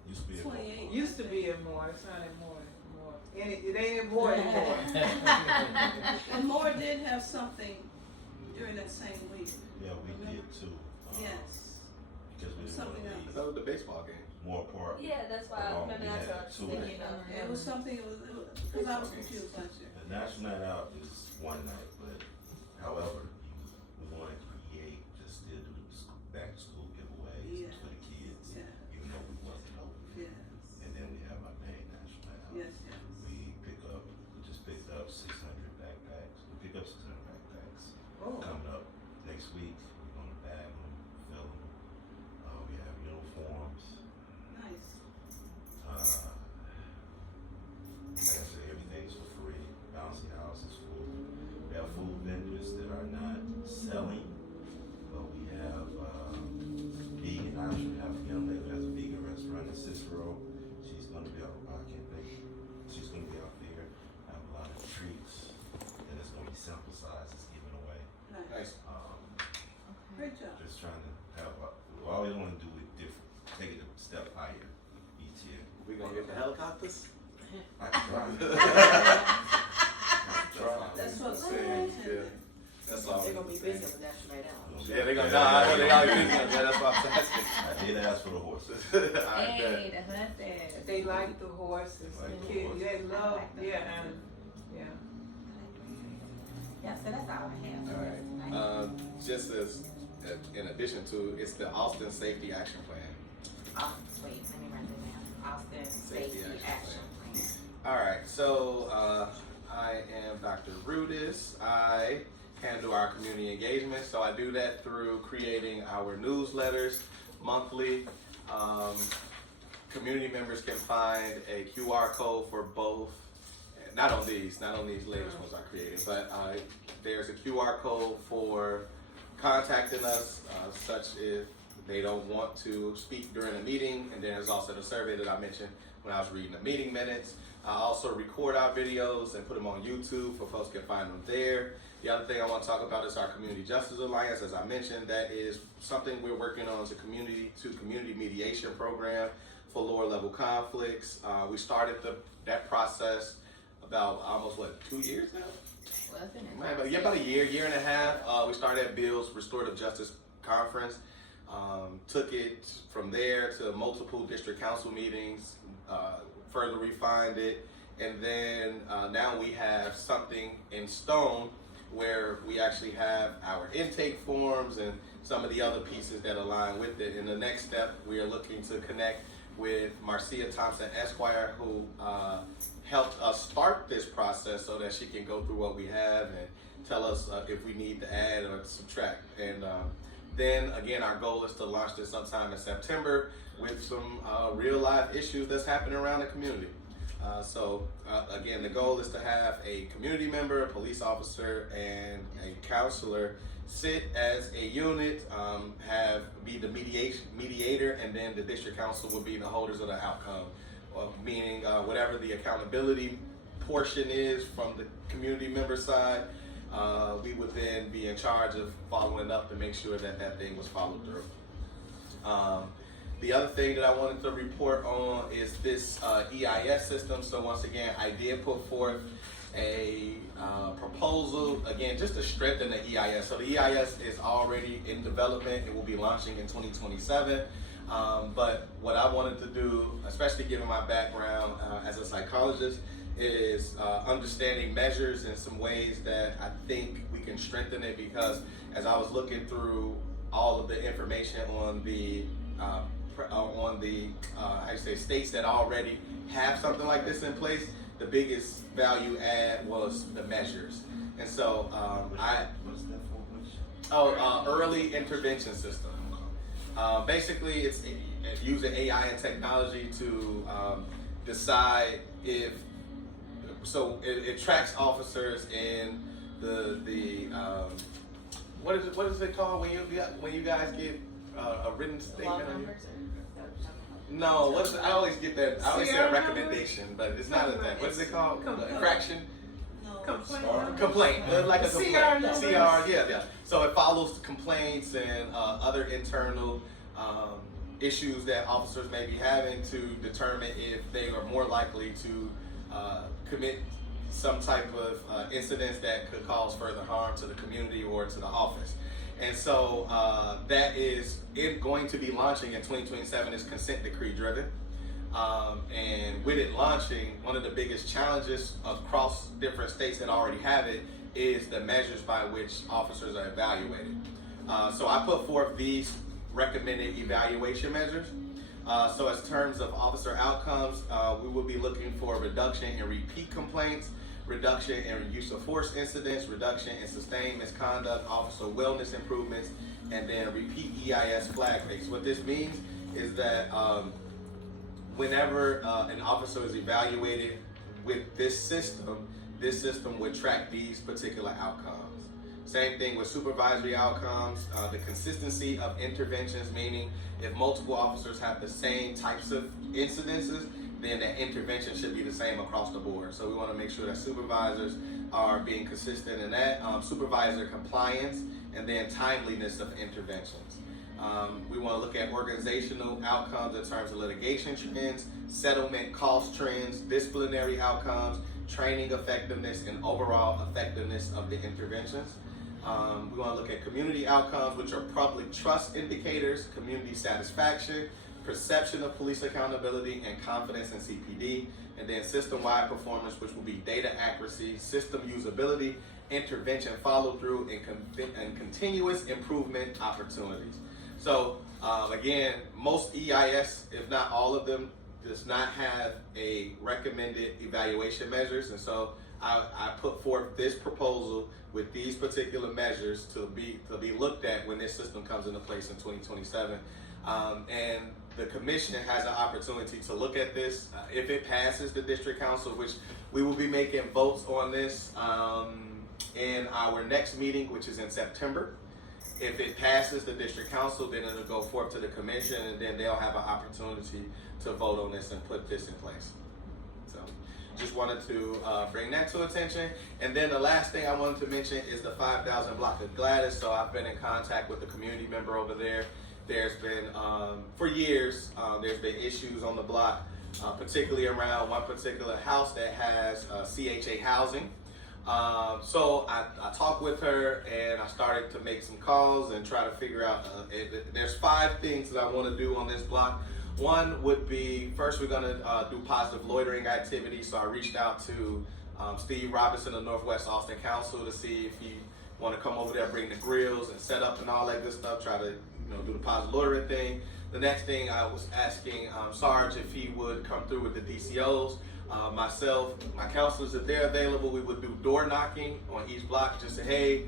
Used to be a 28. Used to be in more. It's not in more. And it ain't in more anymore. And Moore did have something during that same week. Yeah, we did too. Yes. Because we didn't Something want to else. That was the baseball game. leave more park. Yeah, that's why I remember Yeah, that's two what I was days. thinking of. It was something, because I was confused last year. The National Night Out is one night, but however, we want to create, just still do back to school giveaways Yeah. for the kids, Yeah. even though we wasn't open. Yes. And then we have our main National Night Out. Yes, yes. We just picked up 600 backpacks. We picked up 600 backpacks. Oh. Coming up next week, we're gonna bag them, fill them. We have uniforms. Nice. Like I said, everything's for free. Bouncy House is full. We have food vendors that are not selling, but we have vegan option. We have a young lady that has a vegan restaurant in Cicero. She's gonna be out. I can't think. She's gonna be out there. Have a lot of treats, and it's gonna be sample sizes given away. Nice. Nice. Great job. Just trying to have. All we want to do is different. Take it a step higher each year. We gonna get the helicopters? I can try. That's what Yeah. I'm Yeah. saying. That's all. They're gonna be busy with that right now. Yeah, they gonna. Nah, I know they gotta be busy. Yeah, that's what I'm saying. I did ask for the horses. I bet. Hey, the horses. They like the horses. Like The the kids, horses. they love, like the yeah, and, yeah. Yeah, so that's all I have for All us tonight. right. Just as in addition to, it's the Austin Safety Action Plan. Wait, let me write that down. Austin Safety Safety Action Action Plan. All right. So I am Dr. Rudis. I handle our community engagement. So I do that through creating our newsletters monthly. Community members can find a QR code for both. Not on these latest ones I created, but there's a QR code for contacting us, such if they don't want to speak during a meeting, and then there's also the survey that I mentioned when I was reading the meeting minutes. I also record our videos and put them on YouTube for folks can find them there. The other thing I want to talk about is our Community Justice Alliance. As I mentioned, that is something we're working on as a community mediation program for lower level conflicts. We started that process about almost 2 years now? Well, it's been in About a year and a half. We started at Bill's Restorative Justice Conference. Took it from there to multiple district council meetings, further refined it, and then now we have something in stone where we actually have our intake forms and some of the other pieces that align with it. In the next step, we are looking to connect with Marcia Thompson Esquire, who helped us start this process so that she can go through what we have and tell us if we need to add or subtract. And then again, our goal is to launch this sometime in September with some real life issues that's happening around the community. So again, the goal is to have a community member, a police officer, and a counselor sit as a unit, be the mediator, and then the district council will be the holders of the outcome. Meaning whatever the accountability portion is from the community member side, we would then be in charge of following up to make sure that that thing was followed through. The other thing that I wanted to report on is this EIS system. So once again, I did put forth a proposal, again, just to strengthen the EIS. So the EIS is already in development. It will be launching in 2027. But what I wanted to do, especially given my background as a psychologist, is understanding measures in some ways that I think we can strengthen it, because as I was looking through all of the information on the states that already have something like this in place, the biggest value add was the measures. And so What's that for? early intervention system. Basically, it's using AI and technology to decide if. So it tracks officers in the what is it called when you guys get a written statement? No, I always get that. I always say a recommendation, but it's not that. What is it called? Infraction. Complaint, like a complaint. CR, yeah. So it follows complaints and other internal issues that officers may be having to determine if they are more likely to commit some type of incidents that could cause further harm to the community or to the office. And so that is going to be launching in 2027. Is consent decree driven. And with it launching, one of the biggest challenges across different states that already have it is the measures by which officers are evaluated. So I put forth these recommended evaluation measures. So as terms of officer outcomes, we will be looking for a reduction in repeat complaints, reduction in use of force incidents, reduction in sustained misconduct, officer wellness improvements, and then repeat EIS flag rates. What this means is that whenever an officer is evaluated with this system would track these particular outcomes. Same thing with supervisory outcomes, the consistency of interventions, meaning if multiple officers have the same types of incidences, then that intervention should be the same across the board. So we want to make sure that supervisors are being consistent in that, supervisor compliance, and then timeliness of interventions. We want to look at organizational outcomes in terms of litigation trends, settlement cost trends, disciplinary outcomes, training effectiveness, and overall effectiveness of the interventions. We want to look at community outcomes, which are public trust indicators, community satisfaction, perception of police accountability, and confidence in CPD. And then system-wide performance, which will be data accuracy, system usability, intervention follow-through, and continuous improvement opportunities. So again, most EIS, if not all of them, does not have a recommended evaluation measures. And so I put forth this proposal with these particular measures to be looked at when this system comes into place in 2027. And the commission has an opportunity to look at this if it passes the district council, which we will be making votes on this in our next meeting, which is in September. If it passes the district council, then it'll go forth to the commission, and then they'll have an opportunity to vote on this and put this in place. So just wanted to bring that to attention. And then the last thing I wanted to mention is the 5,000 block of Gladys. So I've been in contact with the community member over there. There's been, for years, there's been issues on the block, particularly around one particular house that has CHA housing. So I talked with her and I started to make some calls and try to figure out, there's 5 things that I want to do on this block. One would be, first we're going to do positive loitering activities. So I reached out to Steve Robinson of Northwest Austin Council to see if he want to come over there, bring the grills and set up and all that good stuff, try to do the positive loitering thing. The next thing I was asking Sarge if he would come through with the DCOs. Myself, my counselors, if they're available, we would do door knocking on each block. Just say, hey,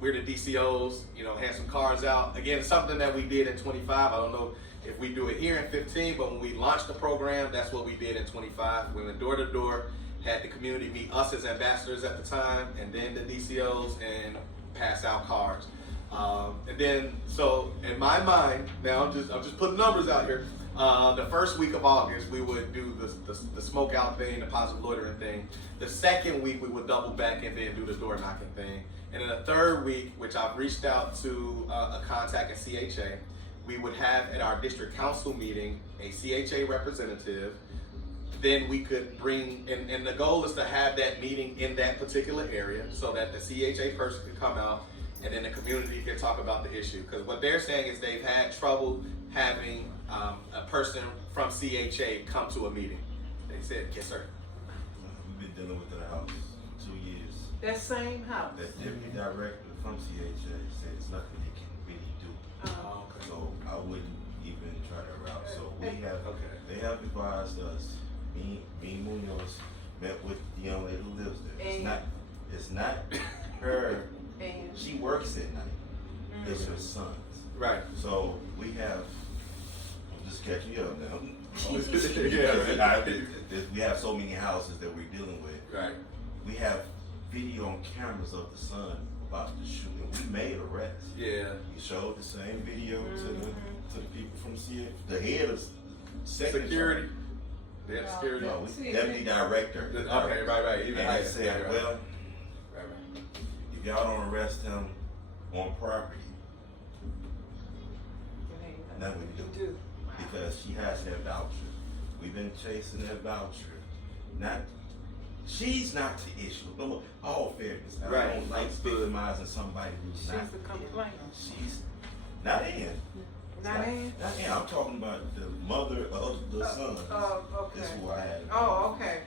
we're the DCOs, hand some cards out. Again, it's something that we did in 25. I don't know if we do it here in 15, but when we launched the program, that's what we did in 25. We went door to door, had the community meet us as ambassadors at the time, and then the DCOs, and pass out cards. And then, so in my mind, now I'm just putting numbers out here. The first week of August, we would do the smoke out thing, the positive loitering thing. The second week, we would double back and then do the door knocking thing. And then the third week, which I've reached out to a contact at CHA, we would have at our district council meeting a CHA representative. Then we could bring, and the goal is to have that meeting in that particular area so that the CHA person could come out and then the community can talk about the issue. Because what they're saying is they've had trouble having a person from CHA come to a meeting. They said, yes, sir. We've been dealing with the house for 2 years. That same house. That deputy director from CHA said it's nothing they can really do. Okay. So I wouldn't even try to route. So we have, Okay. they have advised us, me Munoz met with the young lady who lives there. It's not her, And she works at night. It's her sons. Right. So we have, I'm just catching you up now. Yeah. We have so many houses that we're dealing with. Right. We have video on cameras of the son about the shooting. We made arrests. Yeah. He showed the same video to the people from CA. The head of Security. Yeah, security. No, deputy director. Okay, right. Even And higher. they said, Right. well, Right. if y'all don't arrest him on property, nothing we can do. Because she has that voucher. We've been chasing that voucher. She's not the issue. But look, all fairness. I Right. don't like victimizing somebody who's she's not. the complaint. She's not in. Not in? Not in. I'm talking about the mother of the son. Oh, okay. Is who I had. Oh, okay.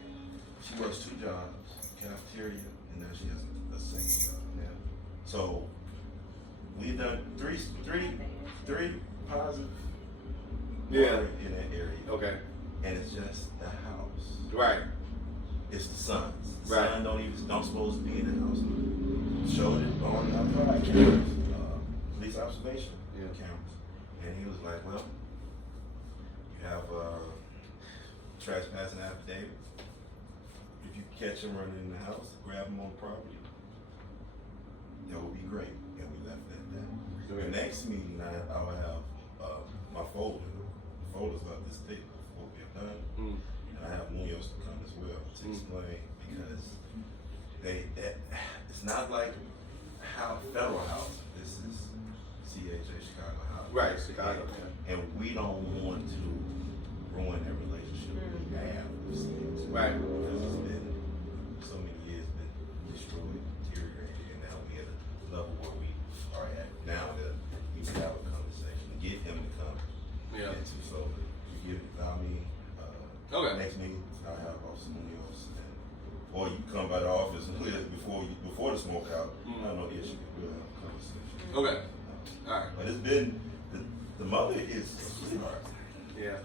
She works 2 jobs, cafeteria, and then she has a second job now. So we've done three positive Yeah. in that area. Okay. And it's just the house. Right. It's the sons. The Right. son don't supposed to be in the house. Showed it on our cameras, police observation cameras. And he was like, well, you have trespassing affidavit. If you catch him running in the house, grab him on property, that would be great. And we left it at that. The next meeting, I'll have my folders about this thing, what we have done. And I have Munoz to come as well to explain, because it's not like how federal housing. This is CHA Chicago housing. Right, Chicago. And we don't want to ruin that relationship we have with CHA. Right. Because it's been so many years, been destroyed, deteriorated, and now we at a level where we are at now that we can have a conversation and get him to come. Yeah. Into, so you allow me, Okay. next meeting, I'll have Officer Munoz, or you come by the office and before the smoke out. I have no issue. We'll have a conversation. Okay. All right. But it's been the mother is a sweetheart. Yeah.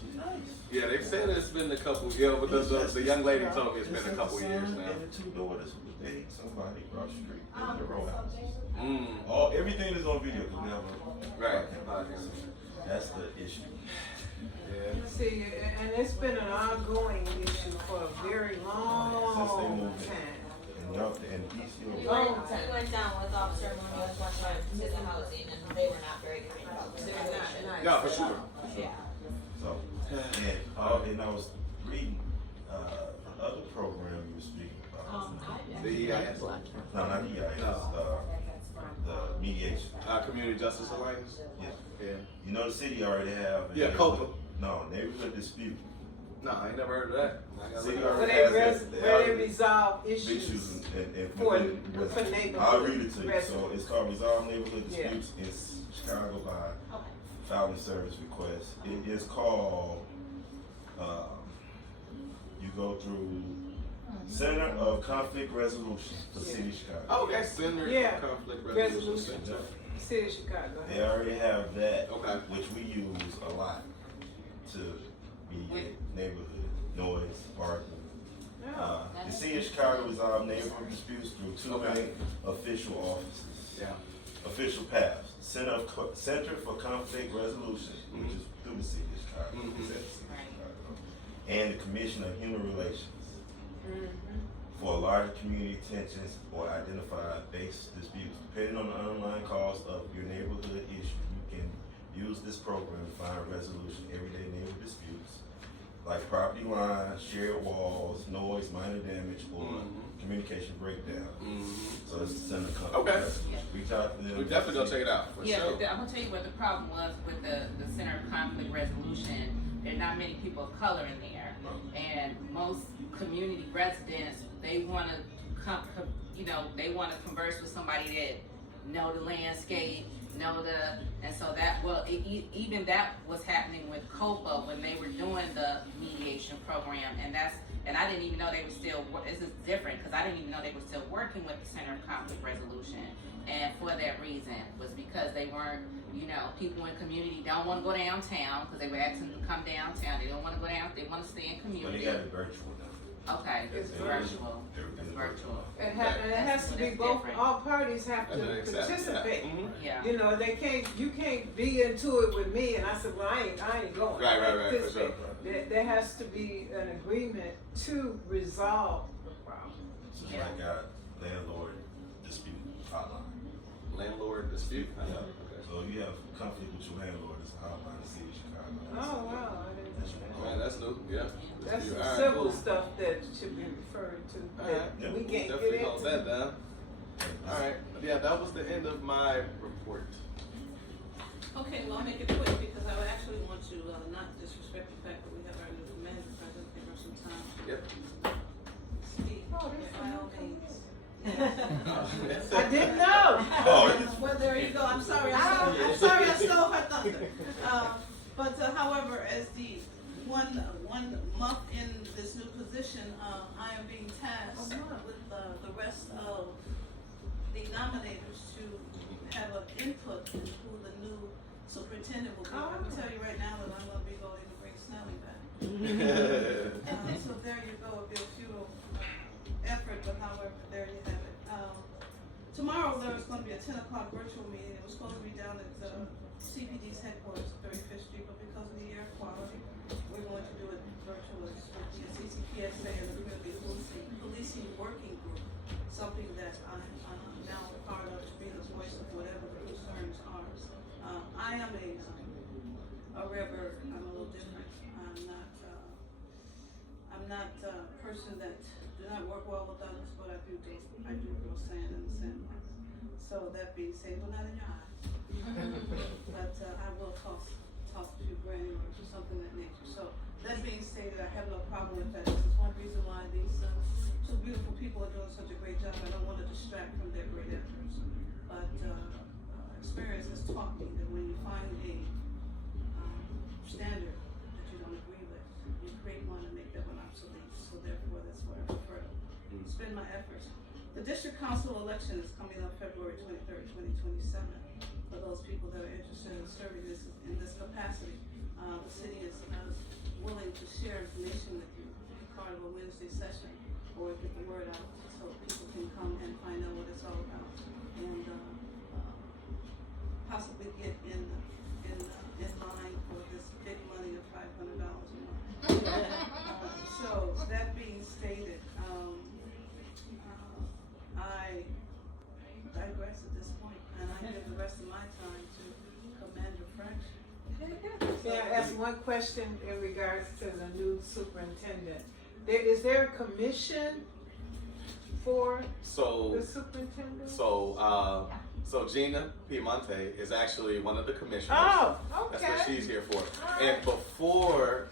She's nice. Yeah, they said it's been a couple. Yeah, but the young lady told me it's been a couple the years son now. And the 2 daughters who was dating somebody across the street in the row house. Mm. Everything is on video because we have a Right. That's the issue. Yeah. See, and it's been an ongoing issue for a very long time. And DCO. We went down with Officer Munoz one time to the housing, and they were not very kind about the situation. No, for sure. Yeah. So, and I was reading another program you were speaking about. The EIS. No, not EIS. No. The mediation. Community Justice Alliance. Yeah. Yeah. You know the city already have. Yeah, COPA. No, neighborhood dispute. No, I ain't never heard of that. I gotta City look it up. Where they resolve issues and for for neighborhood. I'll read it to you. residents. So it's called Resolve Neighborhood Yeah. Disputes in Chicago by Okay. Filing Service Request. It is called, you go through Center of Conflict Resolution for the City of Chicago. Oh, that's Center Yeah. Conflict Resolution Resolution. Center. City of Chicago. They already have that, Okay. which we use a lot to mediate neighborhood noise, barking. Yeah. The City of Chicago resolve neighborhood disputes through two Okay. main official offices. Yeah. Official paths: Center for Conflict Resolution, which is through the City of Chicago, Mhm. it's at the City of Right. Chicago, and the Commission of Human Relations. Mhm. For larger community tensions or identified base disputes, depending on the underlying cause of your neighborhood issue, you can use this program to find resolution everyday neighborhood disputes like property lines, shared walls, noise, minor damage, or communication breakdown. So it's the Center Company. Okay. Reach out to them. We definitely gonna check it out for Yeah, sure. but I'm gonna tell you what the problem was with the Center of Conflict Resolution. There are not many people of color in there, and most community residents, they want to they want to converse with somebody that know the landscape, and so that even that was happening with COPA when they were doing the mediation program, and I didn't even know they were still. This is different because I didn't even know they were still working with the Center of Conflict Resolution, and for that reason was because they weren't. People in community don't want to go downtown because they were asking them to come downtown. They don't want to go down. They want to stay in But they community. got it virtual now. Okay, It's virtual. Everything It's is virtual. And it has to be That's both, different. all parties have And then to accept that. participate. Mhm. Yeah. You can't be into it with me and I said, well, I ain't going. Right, I for sure. participate. There has to be an agreement to resolve the problem. It's just Yeah. like our landlord dispute hotline. Landlord dispute. Yeah. Okay. So if you have conflict with your landlord, it's a hotline in the City of Chicago. Oh, wow. I didn't- That's what Man, that's new. Yeah. That's Dispute. some All right, civil cool. stuff that should be referred to. All right. Yeah, We can't Definitely get hold into. that down. All right. Yeah, that was the end of my report. Okay, well, I'll make it quick because I would actually want to not disrespect the fact that we have our new commander present, give her some time to Yep. speak. Oh, that's By all means. I didn't know. Oh, Well, there you go. I'm sorry. I'm sorry I stole her thunder. But however, as the one month in this new position, I am being tasked with the rest of the nominators to have an input in who the new superintendent will be. I can tell you right now that I'm going to be voting to bring Snelling back. So there you go. It'll be a futile effort, but however, there you have it. Tomorrow there is going to be a 10 o'clock virtual meeting. It was supposed to be down at CPD's headquarters, 35th Street, but because of the air quality, we're going to do it virtually. It's with the CCPSA and the Community Policing Working Group, something that I'm now a part of to be the voice of whatever the concerns are. I am a rare I'm a little different. I'm not a person that do not work well with others, but I do real sand in the sandbox. So that being said, well, not in your eye. But I will talk to you granular or something of that nature. So that being stated, I have no problem with that. This is one reason why these two beautiful people are doing such a great job. I don't want to distract from their great efforts. But experience has taught me that when you find a standard that you don't agree with, you create one and make that one obsolete. So therefore, that's where I prefer to spend my efforts. The district council election is coming up February 23rd, 2027. For those people that are interested in serving in this capacity, the city is willing to share information with you, be part of a Wednesday session, or get the word out so people can come and find out what it's all about, and possibly get in line for this big money of $500 a month. So that being stated, I digress at this point, and I give the rest of my time to Commander French. May I ask one question in regards to the new superintendent? Is there a commission for So the superintendent? So Gina Piemonte is actually one of the commissioners. Oh, That's okay. what she's here for. All And right. before,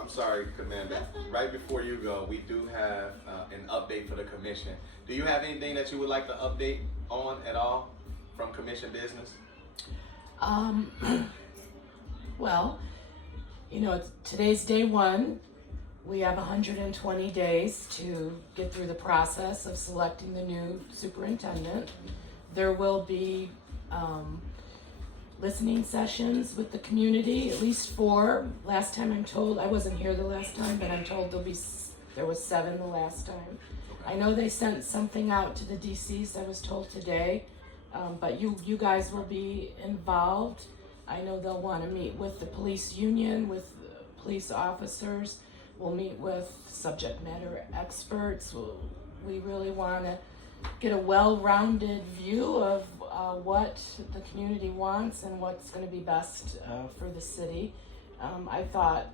I'm sorry, Commander, right before you go, we do have an update for the commission. Do you have anything that you would like to update on at all from commission business? Well, you know, today's day one. We have 120 days to get through the process of selecting the new superintendent. There will be listening sessions with the community, at least 4. Last time I'm told, I wasn't here the last time, but I'm told there was 7 the last time. I know they sent something out to the DCs, I was told today, but you guys will be involved. I know they'll want to meet with the police union, with police officers. We'll meet with subject matter experts. We really want to get a well-rounded view of what the community wants and what's going to be best for the city. I thought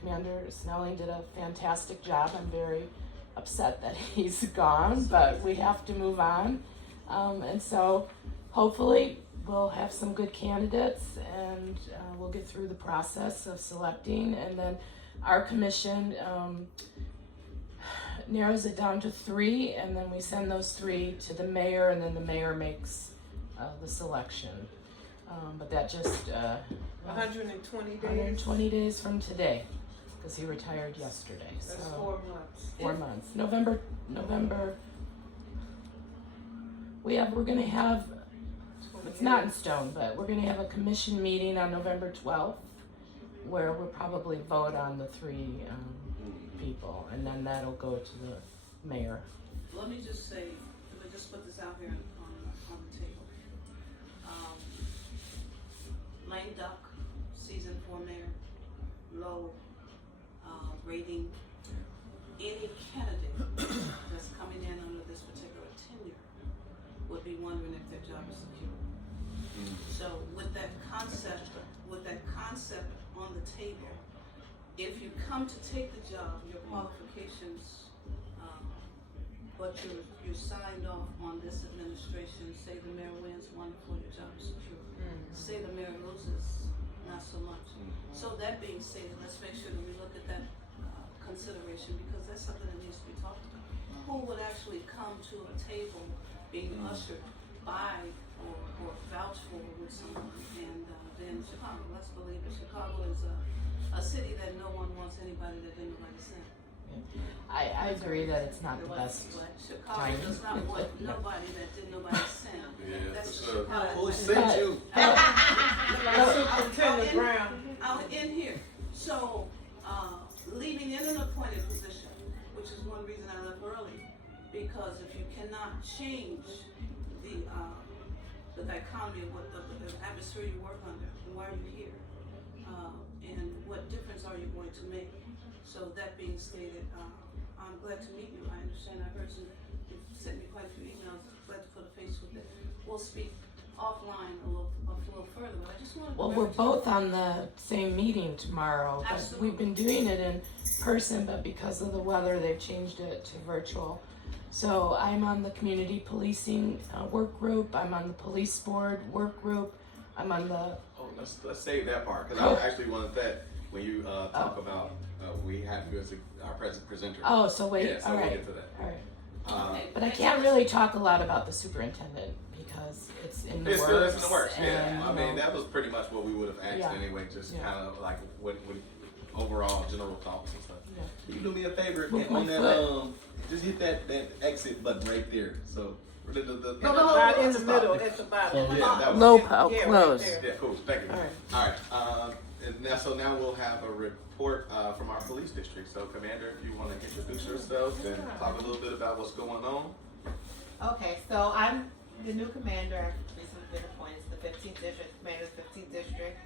Commander Snelling did a fantastic job. I'm very upset that he's gone, but we have to move on. And so hopefully we'll have some good candidates and we'll get through the process of selecting, and then our commission narrows it down to 3, and then we send those 3 to the mayor, and then the mayor makes the selection. But that just 120 days. 120 days from today, because he retired yesterday. That's So 4 months. 4 months. November. We're gonna have. It's not in stone, but we're gonna have a commission meeting on November 12th, where we'll probably vote on the 3 people, and then that'll go to the mayor. Let me just say, let me just put this out here on the table. Lame duck, season 4 mayor, low rating. Any candidate that's coming in under this particular tenure would be wondering if their job is secure. So with that concept on the table, if you come to take the job, your qualifications, but you're signed off on this administration, say the mayor wins, wonderful, your job is secure. Say the mayor loses, not so much. So that being said, let's make sure that we look at that consideration, because that's something that needs to be talked about. Who would actually come to a table being ushered by or vouched for with someone? And then Chicago, let's believe it, Chicago is a city that no one wants anybody that didn't nobody send. I agree that it's not the best. But Chicago Time. does not want nobody that did nobody send. Yeah, That's for sure. Chicago. Who sent you? Superintendent Brown. Out in here. So, leaving in an appointed position, which is one reason I left early, because if you cannot change the dichotomy of what the atmosphere you work under, then why are you here? And what difference are you going to make? So that being stated, I'm glad to meet you. I understand. I heard you've sent me quite a few emails. Glad to put a face with it. We'll speak offline a little further, but I just wanted to. Well, we're both on the same meeting tomorrow, but Absolutely. we've been doing it in person, but because of the weather, they've changed it to virtual. So I'm on the community policing work group. I'm on the police board work group. I'm on the. Oh, let's save that part, because I actually wanted that when you talk about we have you as our presenter. Oh, so wait. Yeah, so all we'll right. get to that. All right. Okay. But I can't really talk a lot about the superintendent because it's in the It's works. still in the works, and, yeah. I you mean, know, that was pretty much what we would have asked Yeah. anyway, just Yeah. kind of like what overall general thoughts and stuff. Yeah. Can you do me a favor Move on my that? foot. Just hit that exit button right there. So About in the stop. middle, at the bottom. So, Yeah, that was, Low yeah. po, Yeah, right close. there. Yeah, cool. Thank you. All right. All right. And now we'll have a report from our police district. So, Commander, if you want to introduce yourself and talk a little bit about what's going on. Okay, so I'm the new commander. I've recently been appointed to the 15th district, commander of the 15th district.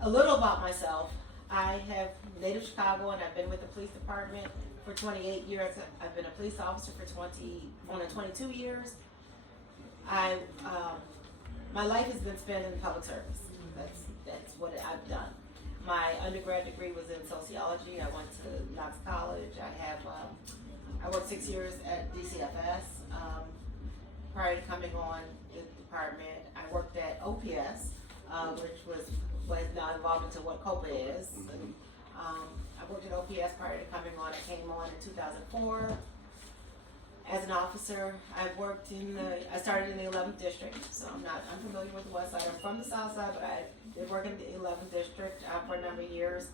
A little about myself. I have native Chicago, and I've been with the police department for 28 years. I've been a police officer for 22 years. My life has been spent in public service. That's what I've done. My undergrad degree was in sociology. I went to Knox College. I worked 6 years at DCFS. prior to coming on the department, I worked at OPS, which was now evolved into what COPA is. And, I worked at OPS prior to coming on. I came on in 2004 as an officer. I started in the 11th district, so I'm familiar with the west side. I'm from the south side, but I did work in the 11th district for a number of years.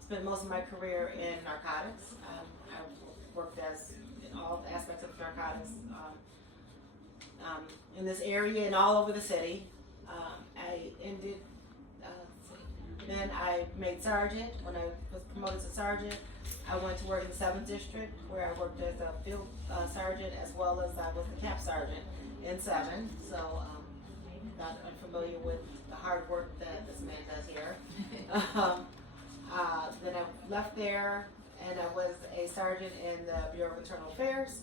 Spent most of my career in narcotics. I worked in all aspects of narcotics in this area and all over the city. Then I made sergeant. When I was promoted to sergeant, I went to work in the 7th district, where I worked as a field sergeant, as well as I was a cap sergeant in 7. So I'm familiar with the hard work that this man does here. Then I left there, and I was a sergeant in the Bureau of Internal Affairs.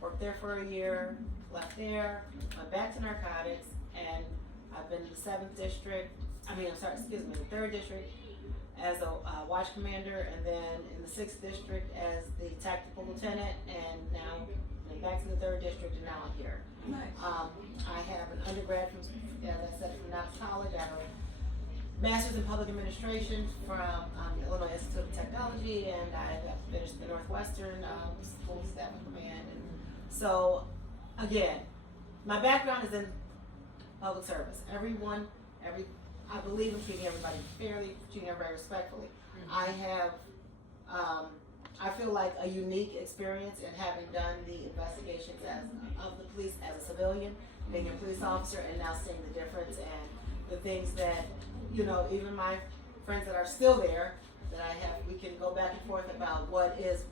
Worked there for a year, left there, went back to narcotics, and I've been in the 7th district. The 3rd district as a watch commander, and then in the 6th district as the tactical lieutenant, and now back to the 3rd district, and now I'm here. Nice. I have an undergrad from, as I said, from Knox College. I have a master's in public administration from Illinois Institute of Technology, and I have finished the Northwestern School of Staff and Command. And so, again, my background is in public service. I believe in treating everybody fairly, treating everybody respectfully. I have, I feel like a unique experience in having done the investigations of the police as a civilian, being a police officer, and now seeing the difference and the things that, even my friends that are still there, that I have, we can go back and forth about what is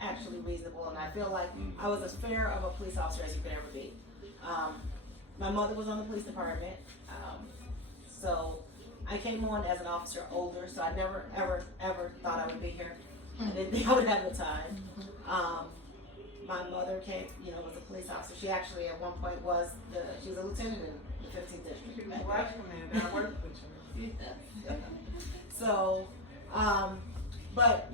actually reasonable. And I feel like I was as fair of a police officer as you could ever be. My mother was on the police department. So I came on as an officer older, so I never, ever thought I would be here. I didn't think I would have the time. My mother was a police officer. She actually at one point she was a lieutenant in the 15th district. She was a watch commander. I worked with you. So, but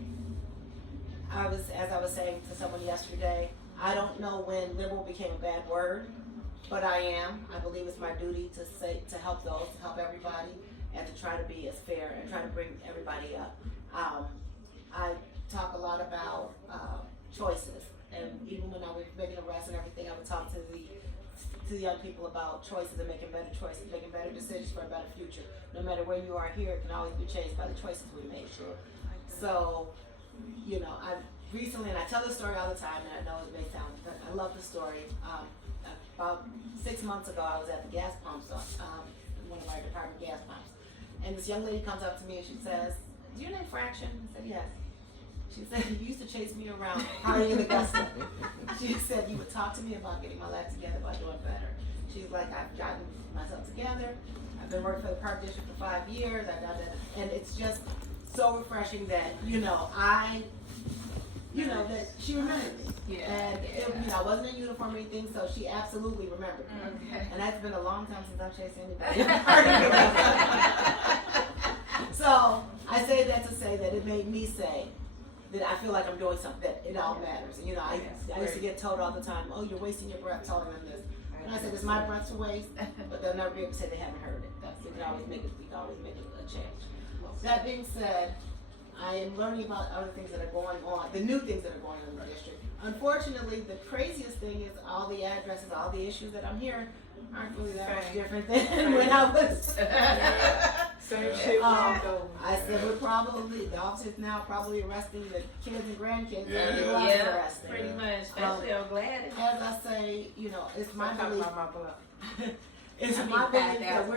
as I was saying to someone yesterday, I don't know when liberal became a bad word. But I believe it's my duty to help everybody, and to try to be as fair and try to bring everybody up. I talk a lot about choices, and even when I was making arrests and everything, I would talk to the young people about choices and making better choices, making better decisions for a better future. No matter where you are here, it can always be changed by the choices we make. Sure. So, I recently, and I tell this story all the time, and I know it may sound, but I love the story. About 6 months ago, I was at the gas pumps, one of our department gas pumps. And this young lady comes up to me and she says, "Do you name Fraction?" I said, "Yes." She said, "You used to chase me around partying in Augusta." She said, "You would talk to me about getting my life together by doing better." She's like, "I've gotten myself together. I've been working for the Park District for 5 years. And it's just so refreshing that, that she remembered me. Yeah. And I wasn't in uniform or anything, so she absolutely remembered me. Okay. And that's been a long time since I've chased anybody. So I say that to say that it made me say that I feel like I'm doing something. It all matters. I used to get told all the time, "Oh, you're wasting your breath telling them this." And I said, "It's my breath to waste," but they'll never be able to say they haven't heard it. We can always make a change. That being said, I am learning about other things that are going on, the new things that are going on in the district. Unfortunately, the craziest thing is all the addresses, all the issues that I'm hearing aren't really that much different than when I was. Same shit. I said the officers now probably arresting the kids and grandkids. Yeah. Arresting. Pretty much, especially on Gladys. As I say, it's my Talk belief. about my blood. It's I mean, my belief 5,000. that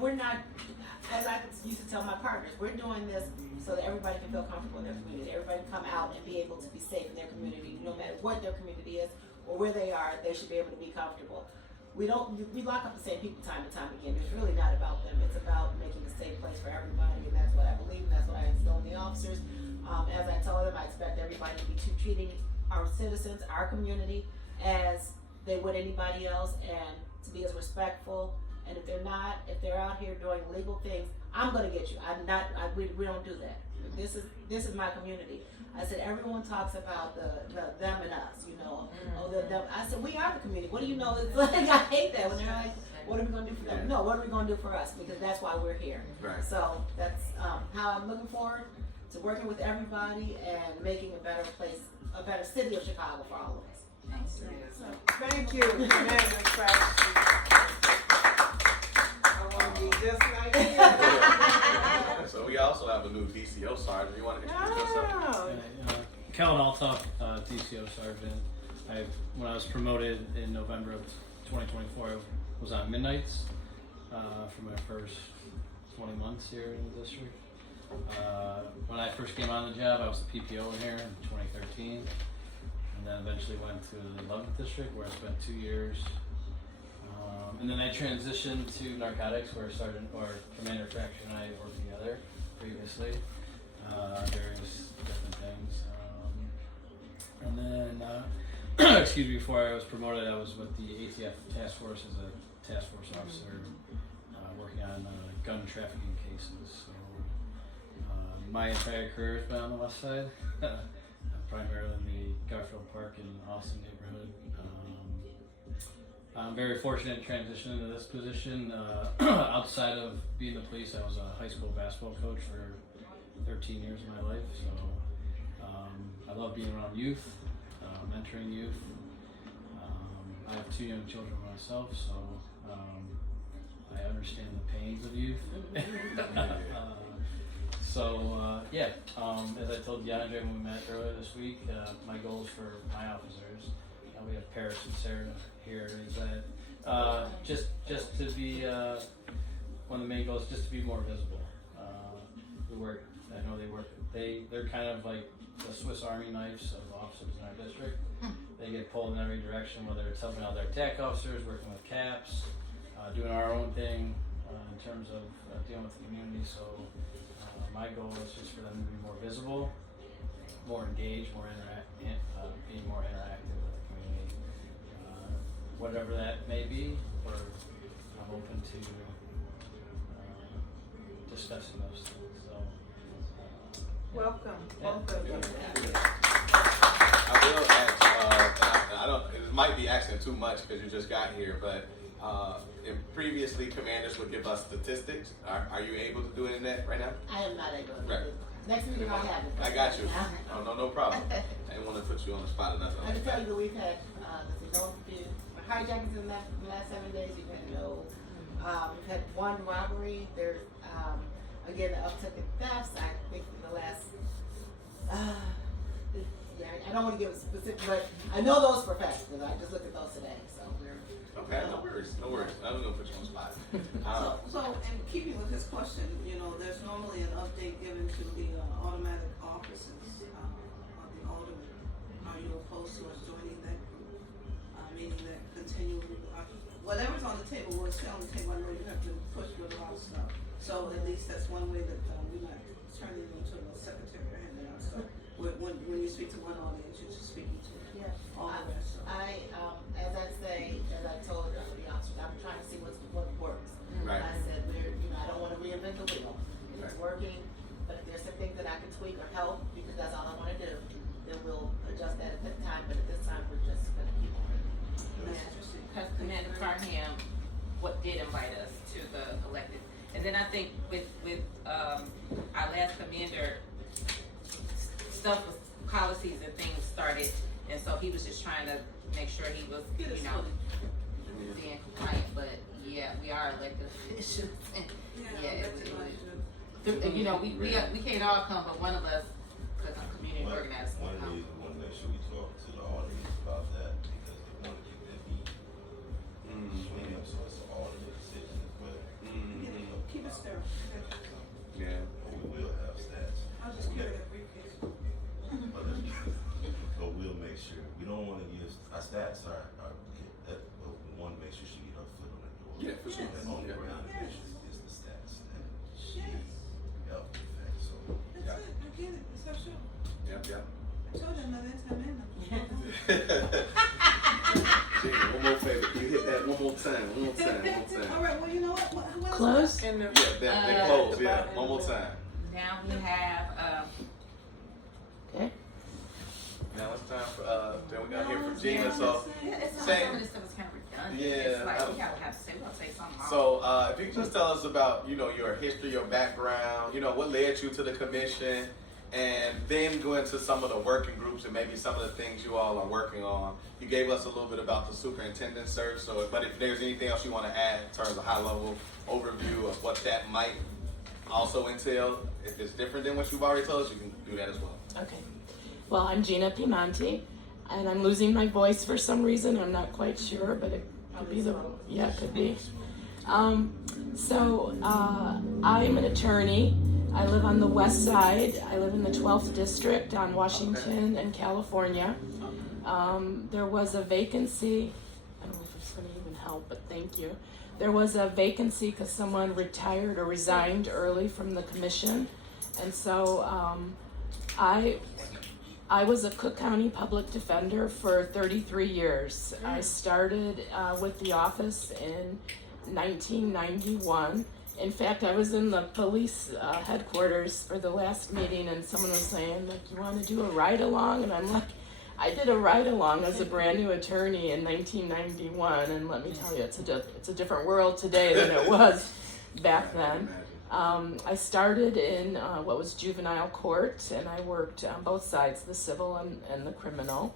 we're not, as I used to tell my partners, we're doing this so that everybody can feel comfortable in their community. Everybody can come out and be able to be safe in their community, no matter what their community is or where they are. They should be able to be comfortable. We lock up the same people time and time again. It's really not about them. It's about making a safe place for everybody, and that's what I believe, and that's what I instill in the officers. As I tell them, I expect everybody to be treating our citizens, our community, as they would anybody else, and to be as respectful. And if they're out here doing illegal things, I'm gonna get you. We don't do that. this is my community. I said, everyone talks about the them and us, you know. Oh, the them. I said, we are the community. What do you know? It's like, I hate that when they're like, what are we going to do for them? No, what are we going to do for us? Because that's why we're here. Right. So that's how I'm looking forward to working with everybody and making a better place, a better city of Chicago for all of us. Thank you, Commander Crabtree. I want to be just like you. So we also have a new DCO sergeant. You want to introduce yourself? Oh, Kellen Altoff, DCO Sergeant. When I was promoted in November of 2024, I was on midnights for my first 20 months here in the district. When I first came on the job, I was a PPO in here in 2013, and then eventually went to the 11th district where I spent 2 years. And then I transitioned to narcotics, where Commander Fracture and I worked together previously, various different things. And then, excuse me, before I was promoted, I was with the ATF task force as a task force officer, working on gun trafficking cases. So my entire career has been on the west side, primarily in the Garfield Park and Austin neighborhood. I'm very fortunate to transition into this position. Outside of being the police, I was a high school basketball coach for 13 years of my life. So I love being around youth, mentoring youth. I have 2 young children myself, so I understand the pains of youth. As I told DeAndre when we met earlier this week, my goals for my officers, we have Paris and Sarah here, is that just to be one of the main goals, just to be more visible. They're kind of like the Swiss Army knives of officers in our district. They get pulled in every direction, whether it's helping out their TAC officers, working with CAPS, doing our own thing in terms of dealing with the community. So my goal is just for them to be more visible, more engaged, being more interactive with the community. Whatever that may be, or I'm open to discussing those things. So, welcome. I will ask, I don't, it might be asking too much because you just got here, but if previously commanders would give us statistics, are you able to do any of that right now? I am not able to. Right. Next meeting I'll have it. I got you. No problem. I didn't want to put you on the spot or nothing. I can tell you that we've had hijackings in the last 7 days. We've had 1 robbery. There's again the uptick in thefts. I think in the last I don't want to give a specific, but I know those for facts because I just looked at those today. So we're okay. No worries. I'm gonna put you on the spot. So in keeping with his question, there's normally an update given to the automatic offices of the alderman. Are you opposed to us joining that group? Meaning that continually, whatever's on the table will stay on the table. I know you have to push with a lot of stuff. So at least that's one way that we're not turning into a secretary or handing out stuff. When you speak to one audience, you're just speaking to all the rest. So. As I told the officers, I'm trying to see what works. Right. I said, I don't want to reinvent the wheel. It's working, but if there's some things that I can tweak or help, because that's all I want to do, then we'll adjust that at that time. But at this time, we're just going to keep on. That's interesting. Because Commander Parham did invite us to the elected. And then I think with our last commander, stuff with policies and things started, and so he was just trying to make sure he was, being compliant. But yeah, we are elected officials, and we can't all come, but one of us, because I'm community organizer. One reason we want to make sure we talk to the audience about that because they want to get their meat swing up, so it's an audience decision as well. Keep it sterile. Yeah. We will have stats. I'll just carry that briefcase. But we'll make sure. We don't want to use our stats but we want to make sure she get her foot on the door. Yeah, for sure. And on the ground is the stats. And she helped with that. So That's it. I get it. It's our show. Yep. I told you I'm not anti-man. Jamie, one more favor. Can you hit that one more time? All right. Well, you know what? Close? In the Yeah, that close. Yeah, one more time. Now we have Gina. So, Yeah, it's Same. some of this stuff is kind of redundant. Yeah, It's like I- we gotta have to say, we'll say something. wrong. so if you could just tell us about, your history, your background, what led you to the commission, and then go into some of the working groups and maybe some of the things you all are working on. You gave us a little bit about the superintendent search, but if there's anything else you want to add in terms of high-level overview of what that might also entail, if it's different than what you've already told us, you can do that as well. Okay. Well, I'm Gina Piemonte, and I'm losing my voice for some reason. I'm not quite sure, but it could be it could be. I'm an attorney. I live on the west side. I live in the 12th district on Washington and California. There was a vacancy. I don't know if it's going to even help, but thank you. There was a vacancy because someone retired or resigned early from the commission. And so I was a Cook County Public Defender for 33 years. I started with the office in 1991. In fact, I was in the police headquarters for the last meeting, and someone was saying, like, you want to do a ride-along? And I'm like, I did a ride-along as a brand new attorney in 1991, and let me tell you, it's a different world today than it was back then. I started in what was juvenile court, and I worked on both sides, the civil and the criminal,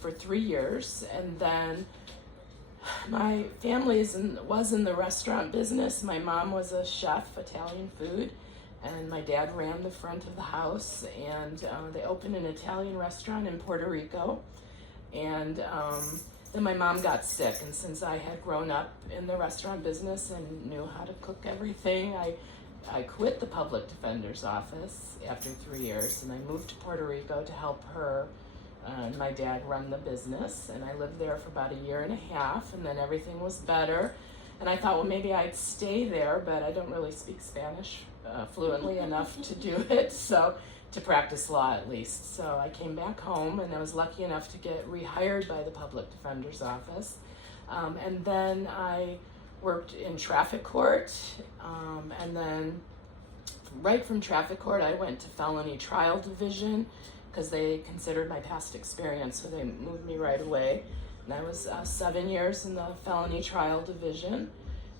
for 3 years. And then my family was in the restaurant business. My mom was a chef, Italian food, and my dad ran the front of the house. And they opened an Italian restaurant in Puerto Rico. And then my mom got sick, and since I had grown up in the restaurant business and knew how to cook everything, I quit the public defender's office after 3 years, and I moved to Puerto Rico to help her and my dad run the business. And I lived there for about 1.5 years, and then everything was better. And I thought, well, maybe I'd stay there, but I don't really speak Spanish fluently enough to do it, so to practice law at least. So I came back home, and I was lucky enough to get rehired by the public defender's office. And then I worked in traffic court, and then right from traffic court I went to felony trial division because they considered my past experience, so they moved me right away. And I was 7 years in the felony trial division.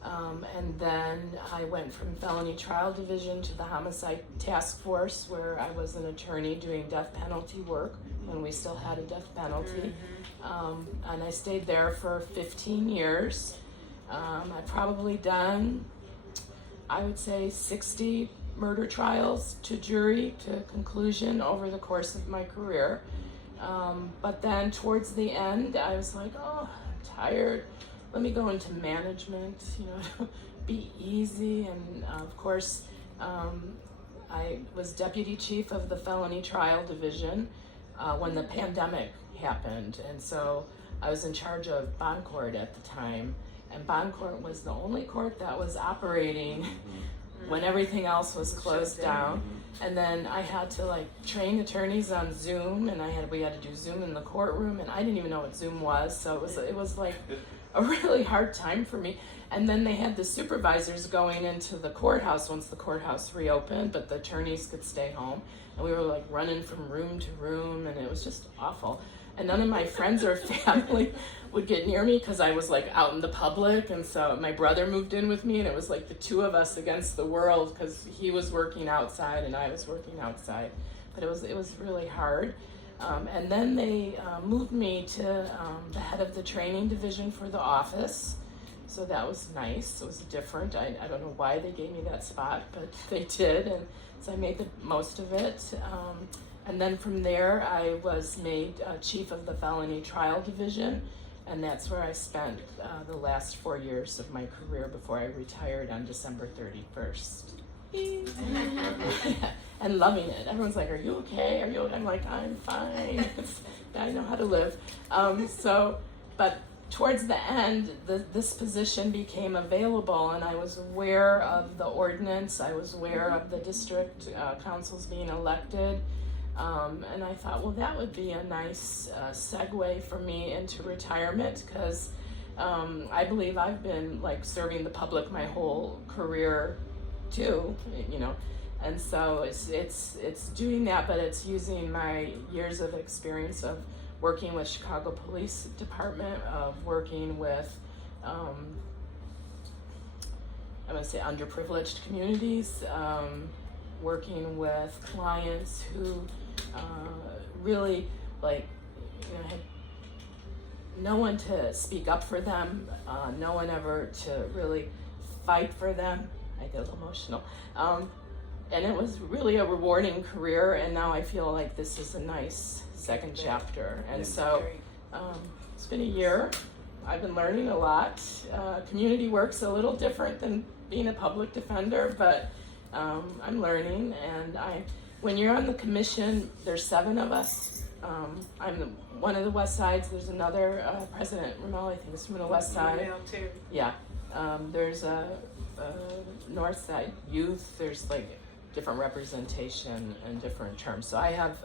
And then I went from felony trial division to the homicide task force, where I was an attorney doing death penalty work when we still had a death penalty. And I stayed there for 15 years. I've probably done, I would say, 60 murder trials to jury to conclusion over the course of my career. But then towards the end, I was like, oh, I'm tired. Let me go into management, be easy. And of course, I was deputy chief of the felony trial division when the pandemic happened. And so I was in charge of bond court at the time. And bond court was the only court that was operating when everything else was closed down. And then I had to train attorneys on Zoom, and we had to do Zoom in the courtroom, and I didn't even know what Zoom was, so it was like a really hard time for me. And then they had the supervisors going into the courthouse once the courthouse reopened, but the attorneys could stay home, and we were running from room to room, and it was just awful. And none of my friends or family would get near me because I was out in the public. And so my brother moved in with me, and it was the two of us against the world because he was working outside and I was working outside. But it was really hard. And then they moved me to the head of the training division for the office. So that was nice. It was different. I don't know why they gave me that spot, but they did. And so I made the most of it. And then from there, I was made chief of the felony trial division, and that's where I spent the last 4 years of my career before I retired on December 31st. And loving it. Everyone's like, are you okay? I'm like, I'm fine. I know how to live. But towards the end, this position became available, and I was aware of the ordinance. I was aware of the district councils being elected. And I thought, well, that would be a nice segue for me into retirement, because I believe I've been serving the public my whole career too, and so it's doing that, but it's using my years of experience of working with Chicago Police Department, of working with, I'm gonna say underprivileged communities, working with clients who really like, you know, had no one to speak up for them, no one ever to really fight for them. I get a little emotional. And it was really a rewarding career, and now I feel like this is a nice second chapter. And so it's been a year. I've been learning a lot. Community work's a little different than being a public defender, but I'm learning. And when you're on the commission, there's 7 of us. I'm one of the West Sides. There's another, President Ramel, I think is from the West Side. Yeah. There's a North Side youth. There's like different representation and different terms. So I have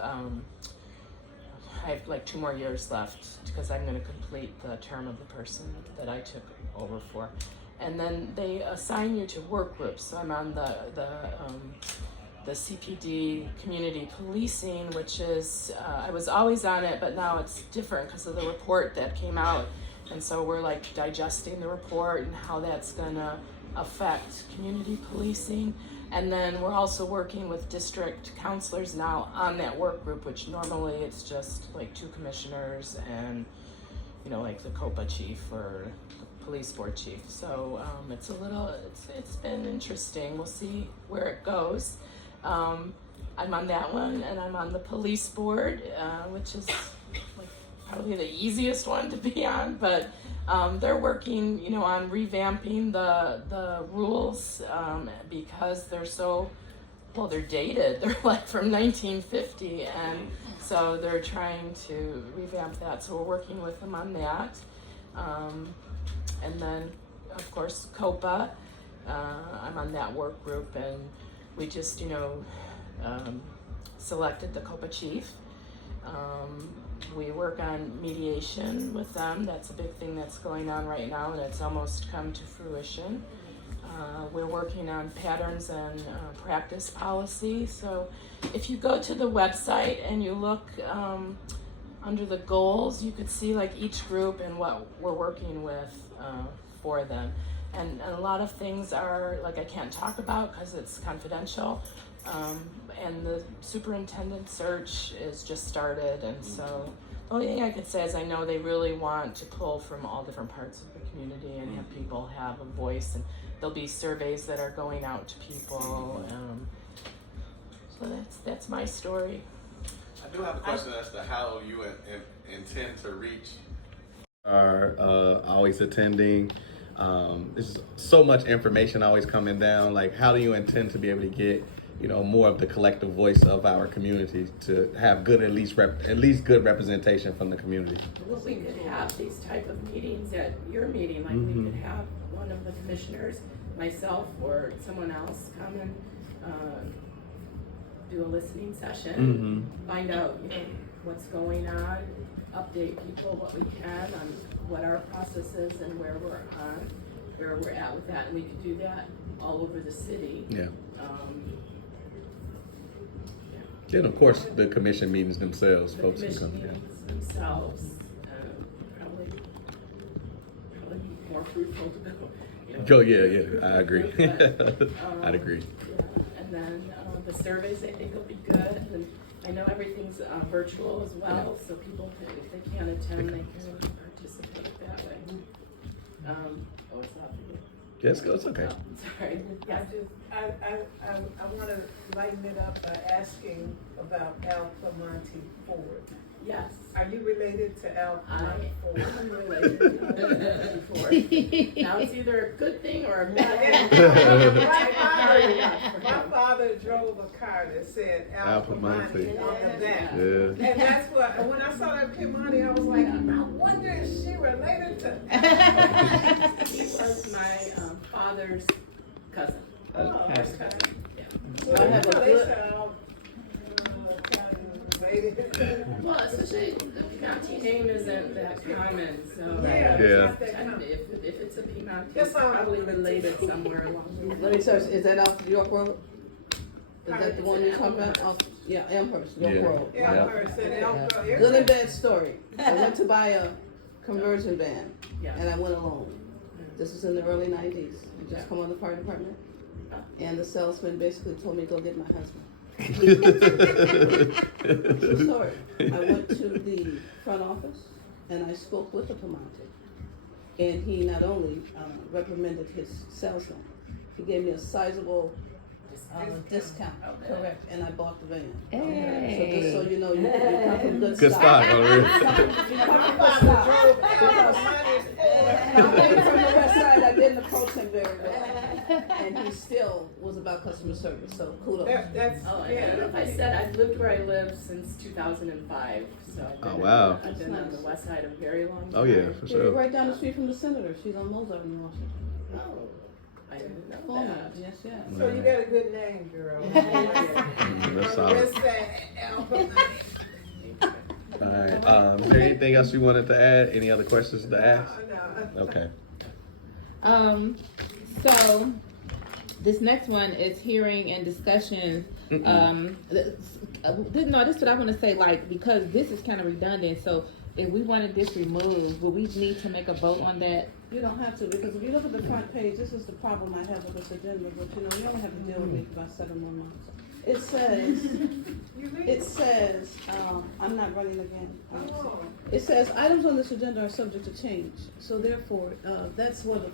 like 2 more years left because I'm going to complete the term of the person that I took over for. And then they assign you to work groups. So I'm on the CPD community policing, which is, I was always on it, but now it's different because of the report that came out. And so we're like digesting the report and how that's gonna affect community policing. And then we're also working with district counselors now on that work group, which normally it's just like 2 commissioners and, you know, like the COPA chief or the police board chief. So it's been interesting. We'll see where it goes. I'm on that one, and I'm on the police board, which is like probably the easiest one to be on, but they're working, you know, on revamping the rules because they're so, well, they're dated. They're like from 1950, and so they're trying to revamp that. So we're working with them on that. And then, of course, COPA, I'm on that work group, and we just, you know, selected the COPA chief. We work on mediation with them. That's a big thing that's going on right now, and it's almost come to fruition. We're working on patterns and practice policy. So if you go to the website and you look under the goals, you could see like each group and what we're working with for them. And a lot of things are like I can't talk about because it's confidential. And the superintendent search is just started, and so the only thing I could say is I know they really want to pull from all different parts of the community and have people have a voice, and there'll be surveys that are going out to people. So that's my story. I do have a question as to how you intend to reach. Are always attending. There's so much information always coming down. Like, how do you intend to be able to get, you know, more of the collective voice of our community to have good, at least good representation from the community? Well, we could have these type of meetings at your meeting, like we could have one of the commissioners, myself or someone else, come and do a listening session, find out, you know, what's going on, update people what we can on what our process is and where we're at with that, and we could do that all over the city. Yeah. And of course, the commission meetings themselves, The folks can commission come. meetings themselves, probably more fruitful to go. You know, Yeah, I agree. I'd agree. Yeah, and then the surveys I think will be good, and I know everything's virtual as well, so people can, if they can't attend, they can participate that way. Oh, it's not for you. Yes, it's okay. Oh, sorry. Yeah. I want to lighten it up by asking about Al Piemonte Ford. Yes. Are you related to Al Piemonte Ford? I'm related to before. Now it's either a good thing or a bad thing. My father drove a car that said Al Piemonte on the back. Yeah. And that's what, when I saw that Piemonte, I was like, I wonder if she related to. He was my father's cousin. Oh, First cousin. Yeah. So I have a they good. said all kind of related. Well, especially the Piemonte name isn't that common, so. Yeah, Yeah. it's not that And common. if it's a Piemonte, Yes, it's I'm- probably related somewhere along the way. Let me search, is that off New York Road? Is that the one you're talking about? Oh, yeah, Amherst, York Yeah. Road. Yeah, Yeah. I heard, so they don't go. Good and bad story. I went to buy a conversion van, Yeah. and I went alone. This was in the early 90s. I just come on the fire department, and the salesman basically told me, go get my husband. True story. I went to the front office, and I spoke with the Piemonte. And he not only reprimanded his salesman, he gave me a sizable discount. Correct, and I bought the van. So just so you know, you come from good Good stock. stock, already. You come from good stock. Because coming from the west side, I didn't approach him very well. And he still was about customer service, so kudos. That's, Oh, I yeah. don't know if I said I've lived where I live since 2005, so I've been, Oh, wow. I've been on the west side a very long time. Oh yeah, for Yeah, you're sure. right down the street from the senator. She's on Mozart in Washington. Oh, I didn't know Former, that. yes, yes. So you got a good name, girl. That's solid. West Side, Alpha. All right. Is there anything else you wanted to add? Any other questions to ask? No. Okay. So this next one is hearing and discussion. No, this is what I want to say. Like, because this is kind of redundant. So if we wanted this removed, would we need to make a vote on that? You don't have to, because if you look at the front page, this is the problem I have with this agenda, but you know, you only have to deal with me for about 7 more months. It says, I'm not running again. Oh. It says, items on this agenda are subject to change. So therefore, that's where the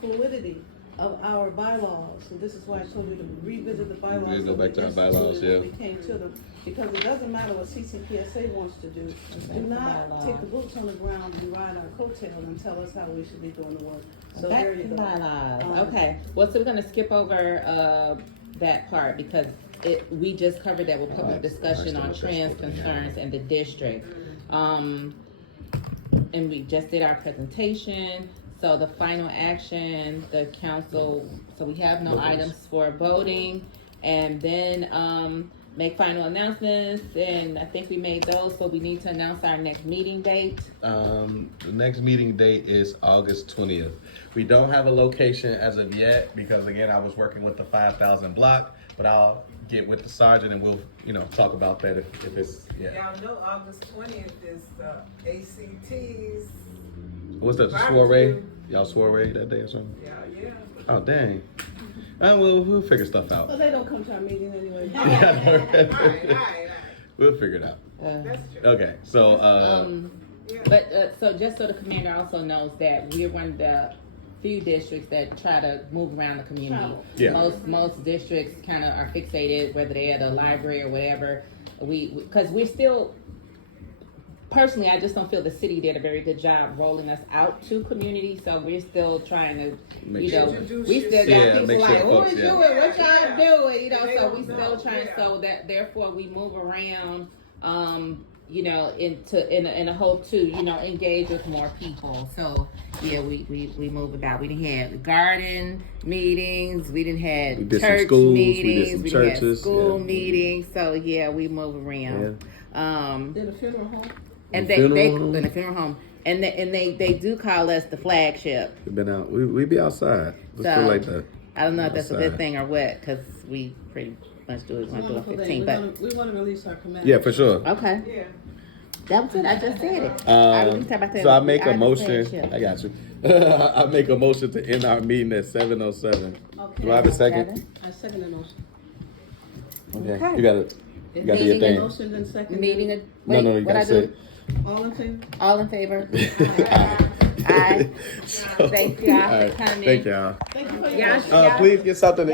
fluidity of our bylaws, and this is why I told you to revisit the bylaws. We'll go that back to we our bylaws, instituted when yeah. We came to them, because it doesn't matter what CCPSA wants to do. Do not take the boots on the ground and ride our coattail and tell us how we should be doing the work. So Back there you to go. bylaws. Um, Okay. Well, so we're gonna skip over that part because we just covered that with public discussion on trans concerns in the district. And we just did our presentation. So the final action, the council, so we have no items for voting, and then make final announcements, and I think we made those, but we need to announce our next meeting date. The next meeting date is August 20th. We don't have a location as of yet because again, I was working with the 5,000 block, but I'll get with the sergeant and we'll, talk about that if it's, yeah. Y'all know August 20th is the ACT's. What's that, the soiree? Y'all soiree that day or something? Yeah. Oh, dang. We'll figure stuff out. Well, they don't come to our meeting anyway. All right. We'll figure it out. That's true. Okay, so, Yeah. But so just so the commander also knows that we're one of the few districts that try to move around the community. Travel. Yeah. Most districts kind of are fixated, whether they're at a library or whatever. Because we're still, personally, I just don't feel the city did a very good job rolling us out to community. So we're still trying to, Make sure. we still got Yeah, people make sure like, folks, who is yeah. doing? What y'all Yeah. doing? And they So we don't still know, trying. yeah. So that therefore we move around. In a hope to, engage with more people. So yeah, we move about. We didn't have garden meetings. We didn't We have did some church schools, we did meetings. some We didn't have churches, school yeah. meetings. So yeah, we move around. Did a funeral home? And The they funeral home? in the funeral home. And they do call us the flagship. We've been out. We be outside. Let's put it like that. I don't know if that's a good Outside. thing or what, because we pretty much do it It's a on wonderful day. 15. We But want to release our commander. Yeah, for sure. okay, Yeah. that was it. I just said it. I released about that. So I make We a are the motion. flagship. I got you. I make a motion to end our meeting at 7:07. Okay. Do I have a second? I second the motion. Okay. You got it. You got to do your Meeting thing. Motion and second. Meeting. No, Wait, no, you what got I to say. do? All in favor? All in favor? Aye. Aye. Thank y'all for All right. coming. Thank y'all. Thank you for your Y'all, question. y'all Please get something.